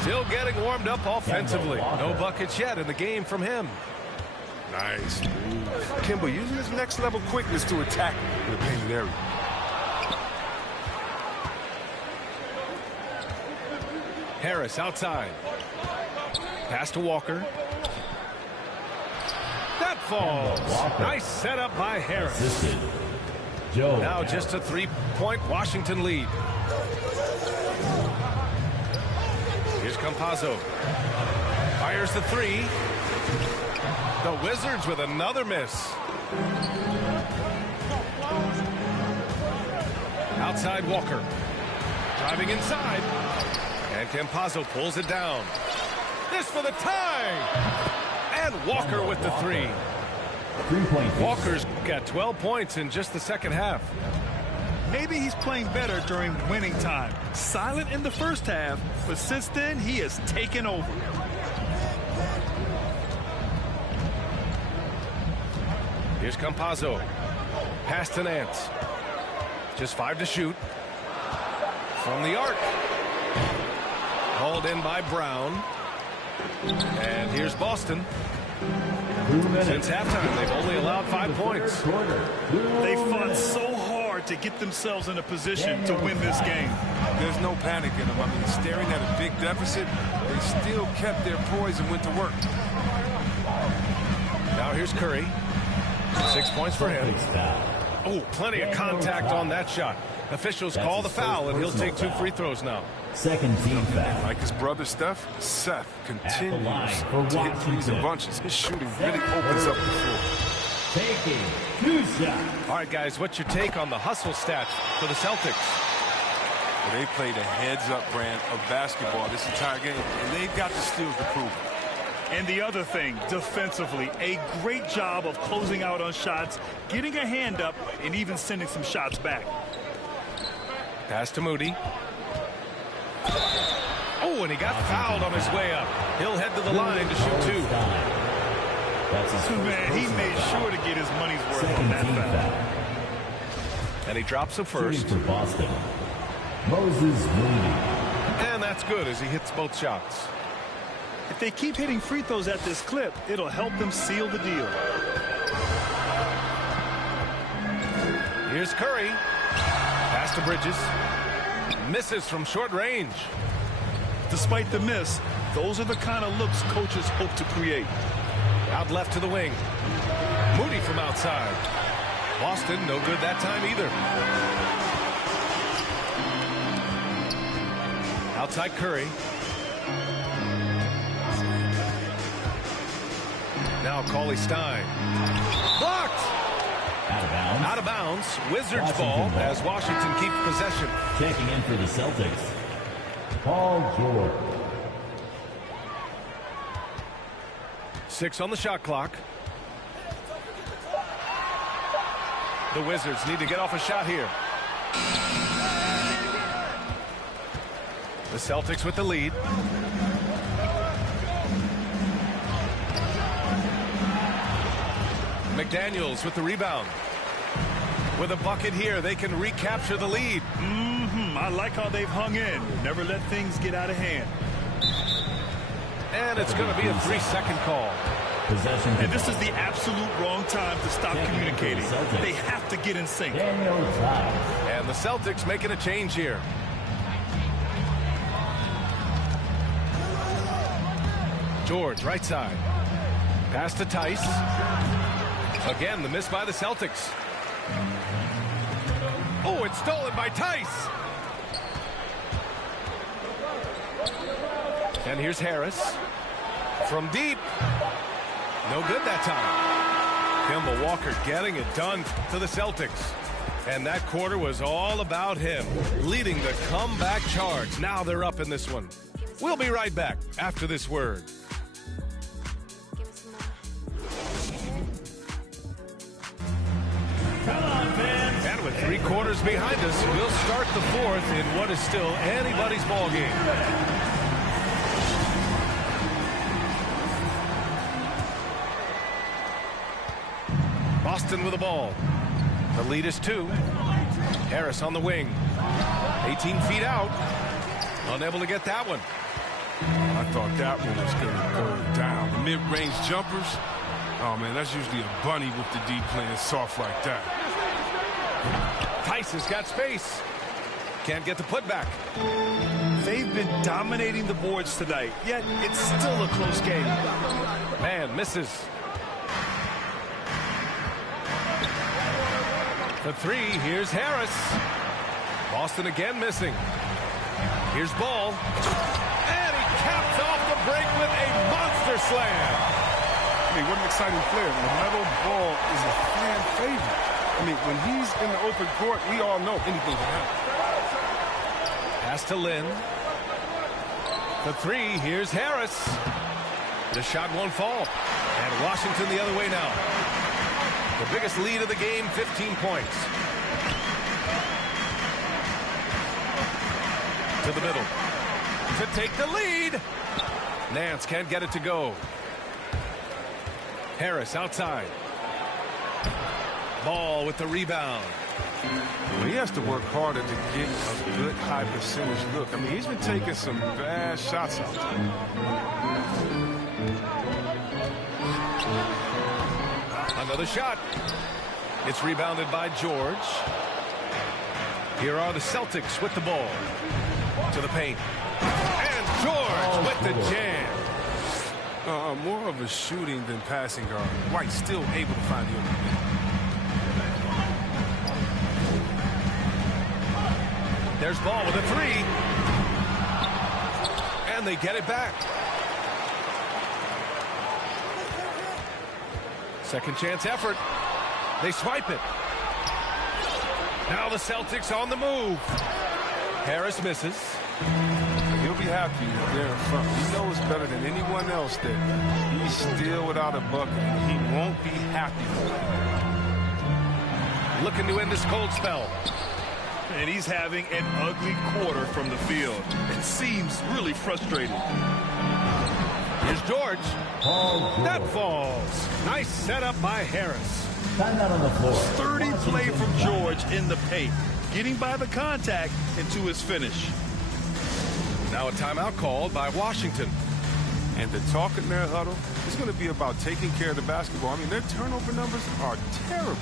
Still getting warmed up offensively. No buckets yet in the game from him. Nice move. Kimber using his next level quickness to attack in the painted area. Harris outside. Pass to Walker. That falls. Nice setup by Harris. Now just a 3-point Washington lead. Here's Campazzo. Fires the three. The Wizards with another miss. Outside Walker. Driving inside. And Campazzo pulls it down. This for the tie. And Walker with the three. Walker's got 12 points in just the second half. Maybe he's playing better during winning time. Silent in the first half, but since then, he has taken over. Here's Campazzo. Pass to Nance. Just 5 to shoot. From the arc. Hauled in by Brown. And here's Boston. Since halftime, they've only allowed 5 points. They fought so hard to get themselves in a position to win this game. There's no panic in them. I mean, staring at a big deficit, they still kept their poise and went to work. Now here's Curry. 6 points for him. Oh, plenty of contact on that shot. Officials call the foul, and he'll take 2 free throws now. Second team foul. Like his brother Steph, Seth continues to hit threes in bunches. His shooting really opens up the floor. Taking 2 shots. All right, guys, what's your take on the hustle stats for the Celtics? Well, they played a heads-up brand of basketball this entire game, and they've got the skills to prove it. And the other thing, defensively, a great job of closing out on shots, getting a hand up, and even sending some shots back. Pass to Moody. Oh, and he got fouled on his way up. He'll head to the line to shoot 2. Man, he made sure to get his money's worth on that foul. And he drops the first. For Boston, Moses Moody. And that's good as he hits both shots. If they keep hitting free throws at this clip, it'll help them seal the deal. Here's Curry. Pass to Bridges. Misses from short range. Despite the miss, those are the kind of looks coaches hope to create. Out left to the wing. Moody from outside. Boston, no good that time either. Outside Curry. Now Cauley-Stein. Blocked! Out of bounds. Out of bounds. Wizards ball as Washington keeps possession. Checking in for the Celtics, Paul George. 6 on the shot clock. The Wizards need to get off a shot here. The Celtics with the lead. McDaniels with the rebound. With a bucket here, they can recapture the lead. I like how they've hung in. Never let things get out of hand. And it's going to be a 3-second call. Possession. And this is the absolute wrong time to stop communicating. They have to get in sync. And the Celtics making a change here. George, right side. Pass to Tice. Again, the miss by the Celtics. Oh, it's stolen by Tice. And here's Harris. From deep. No good that time. Kemba Walker getting it done to the Celtics. And that quarter was all about him, leading the comeback charge. Now they're up in this one. We'll be right back after this word. Come on, fans. And with 3 quarters behind us, we'll start the 4th in what is still anybody's ball game. Boston with the ball. The lead is 2. Harris on the wing. 18 feet out. Unable to get that one. I thought that one was going to go down. The mid-range jumpers, oh, man, that's usually a bunny with the D playing soft like that. Tice has got space. Can't get the putback. They've been dominating the boards tonight, yet it's still a close game. Man misses. The 3, here's Harris. Boston again missing. Here's Ball. And he caps off the break with a monster slam. I mean, what an exciting player. LaMelo Ball is a fan favorite. I mean, when he's in the open court, we all know anything can happen. Pass to Lynn. The 3, here's Harris. The shot won't fall. And Washington the other way now. The biggest lead of the game, 15 points. To the middle. To take the lead. Nance can't get it to go. Harris outside. Ball with the rebound. Well, he has to work harder to get a good high percentage look. I mean, he's been taking some bad shots out there. Another shot. It's rebounded by George. Here are the Celtics with the ball. To the paint. And George with the jam. More of a shooting than passing guard. White still able to find the open man. There's Ball with a 3. And they get it back. Second chance effort. They swipe it. Now the Celtics on the move. Harris misses. He'll be happy there in front. He knows better than anyone else that he's still without a bucket. He won't be happy. Looking to end this cold spell. And he's having an ugly quarter from the field. It seems really frustrating. Here's George. That falls. Nice setup by Harris. Timeout on the floor. Sturdy play from George in the paint, getting by the contact and to his finish. Now a timeout called by Washington. And the talk in their huddle is going to be about taking care of the basketball. I mean, their turnover numbers are terrible.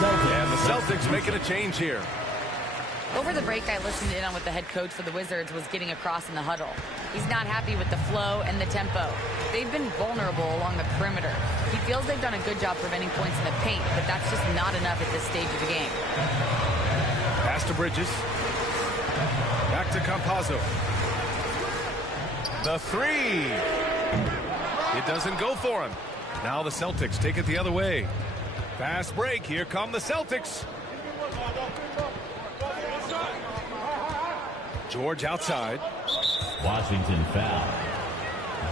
And the Celtics making a change here. Over the break, I listened in on what the head coach for the Wizards was getting across in the huddle. He's not happy with the flow and the tempo. They've been vulnerable along the perimeter. He feels they've done a good job preventing points in the paint, but that's just not enough at this stage of the game. Pass to Bridges. Back to Campazzo. The 3. It doesn't go for him. Now the Celtics take it the other way. Fast break. Here come the Celtics. George outside. Washington foul.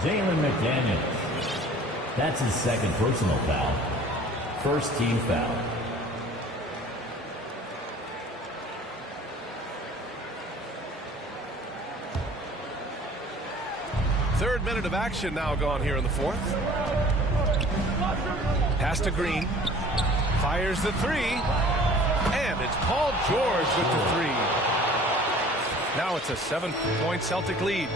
Jalen McDaniels. That's his second personal foul. First team foul. Third minute of action now gone here in the 4th. Pass to Green. Fires the 3. And it's Paul George with the 3. Now it's a 7-point Celtic lead.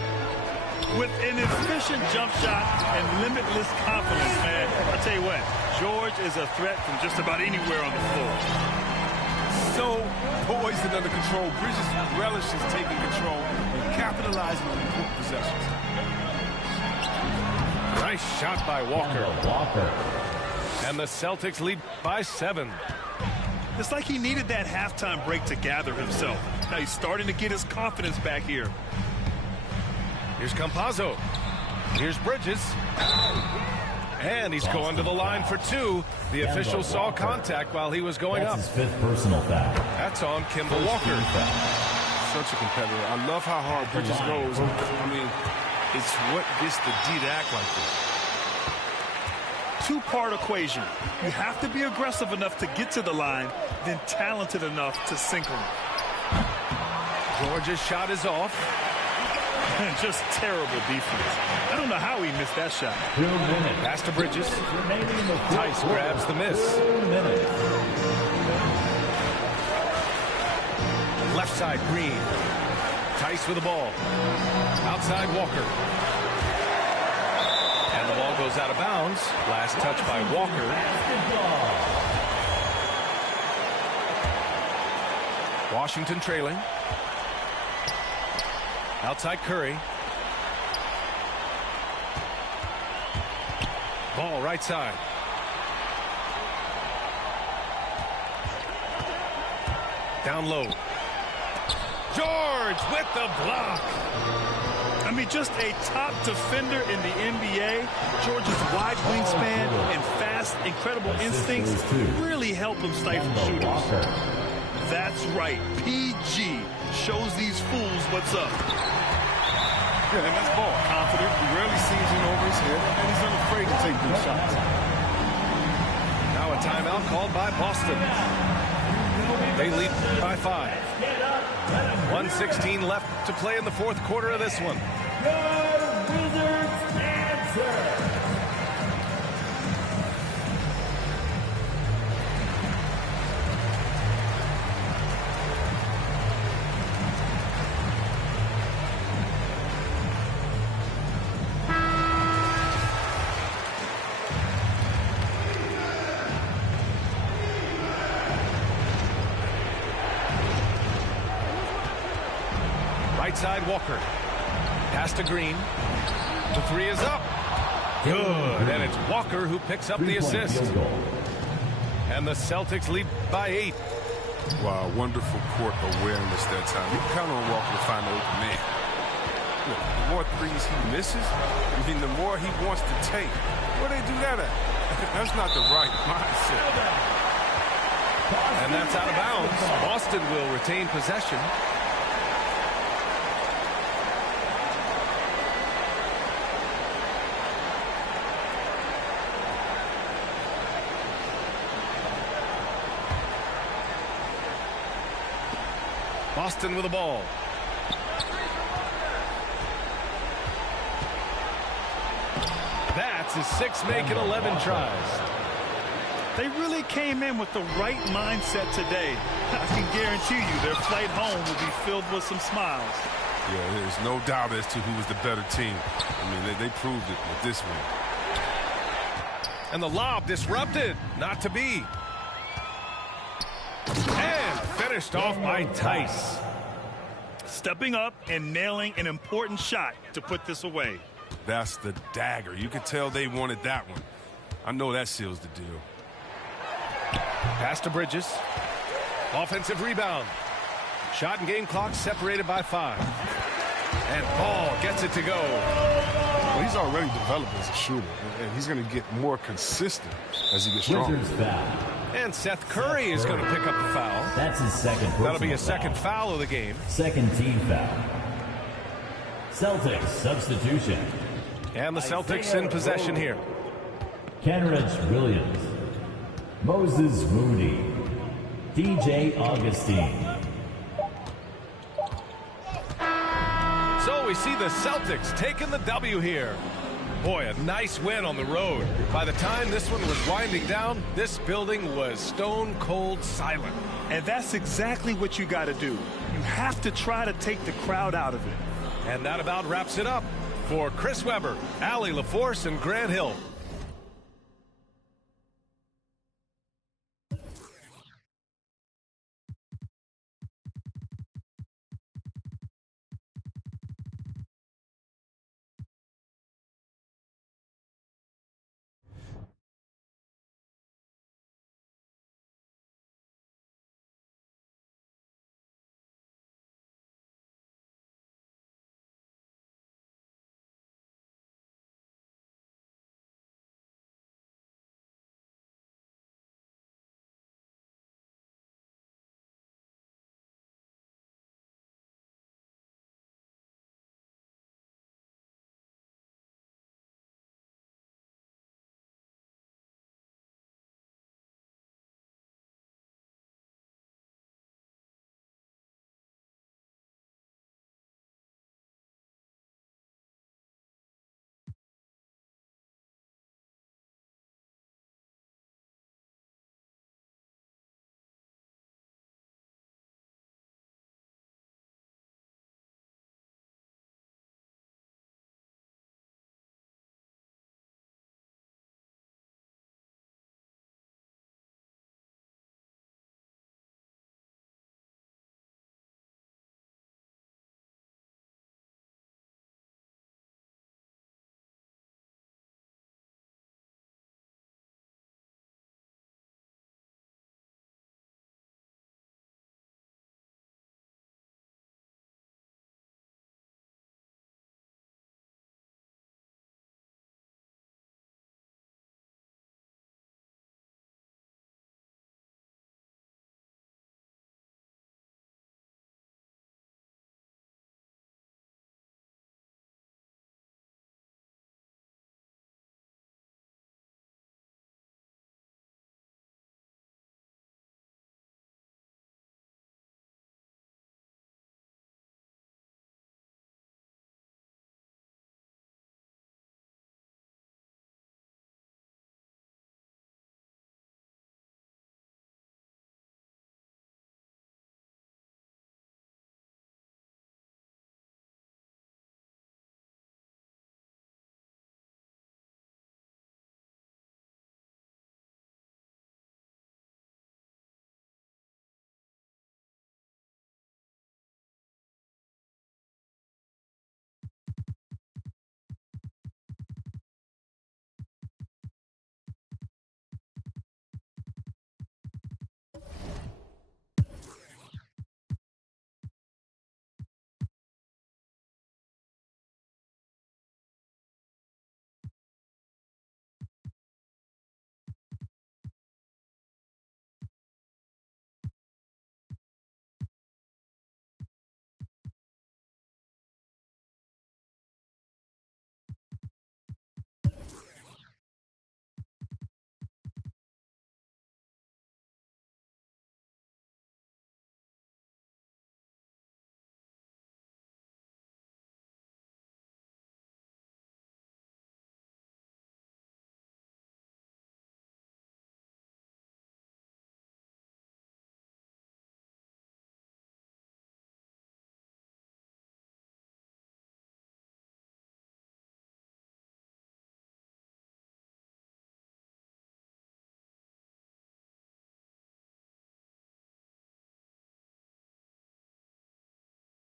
With an efficient jump shot and limitless confidence, man. I'll tell you what, George is a threat from just about anywhere on the floor. So poised and under control. Bridges relishes taking control and capitalizing on important possessions. Nice shot by Walker. And the Celtics lead by 7. It's like he needed that halftime break to gather himself. Now he's starting to get his confidence back here. Here's Campazzo. Here's Bridges. And he's going to the line for 2. The official saw contact while he was going up. That's his 5th personal foul. That's on Kimball Walker. Such a competitor. I love how hard Bridges goes. I mean, it's what gets the D to act like this. Two-part equation. You have to be aggressive enough to get to the line, then talented enough to sink them. George's shot is off. Just terrible defense. I don't know how he missed that shot. 2 minutes. Pass to Bridges. Tice grabs the miss. 2 minutes. Left side, Green. Tice with the ball. Outside, Walker. And the ball goes out of bounds. Last touch by Walker. Washington trailing. Outside Curry. Ball right side. Down low. George with the block. I mean, just a top defender in the NBA. George's wide wingspan and fast, incredible instincts really help him stifle shooters. That's right. PG shows these fools what's up. Yeah, and that's ball. Confident. He rarely sees him over his head, and he's unafraid to take big shots. Now a timeout called by Boston. They lead by 5. 1:16 left to play in the 4th quarter of this one. Wizards answer. Right side, Walker. Pass to Green. The 3 is up. Good. And it's Walker who picks up the assist. And the Celtics lead by 8. Wow, wonderful court awareness that time. You count on Walker to find the open man. Look, the more threes he misses, I mean, the more he wants to take. Where they do that at? That's not the right mindset. And that's out of bounds. Boston will retain possession. Boston with the ball. That's his 6th make and 11 tries. They really came in with the right mindset today. I can guarantee you their flight home will be filled with some smiles. Yeah, there's no doubt as to who was the better team. I mean, they proved it with this one. And the lob disrupted. Not to be. And finished off by Tice. Stepping up and nailing an important shot to put this away. That's the dagger. You could tell they wanted that one. I know that seals the deal. Pass to Bridges. Offensive rebound. Shot and game clock separated by 5. And Ball gets it to go. Well, he's already developed as a shooter, and he's going to get more consistent as he gets stronger. And Seth Curry is going to pick up the foul. That's his 2nd. That'll be a 2nd foul of the game. 2nd team foul. Celtics substitution. And the Celtics in possession here. Kenrich Williams. Moses Moody. DJ Augustine. So we see the Celtics taking the W here. Boy, a nice win on the road. By the time this one was winding down, this building was stone cold silent. And that's exactly what you got to do. You have to try to take the crowd out of it. And that about wraps it up. For Chris Webber, Allie LaForce, and Grant Hill,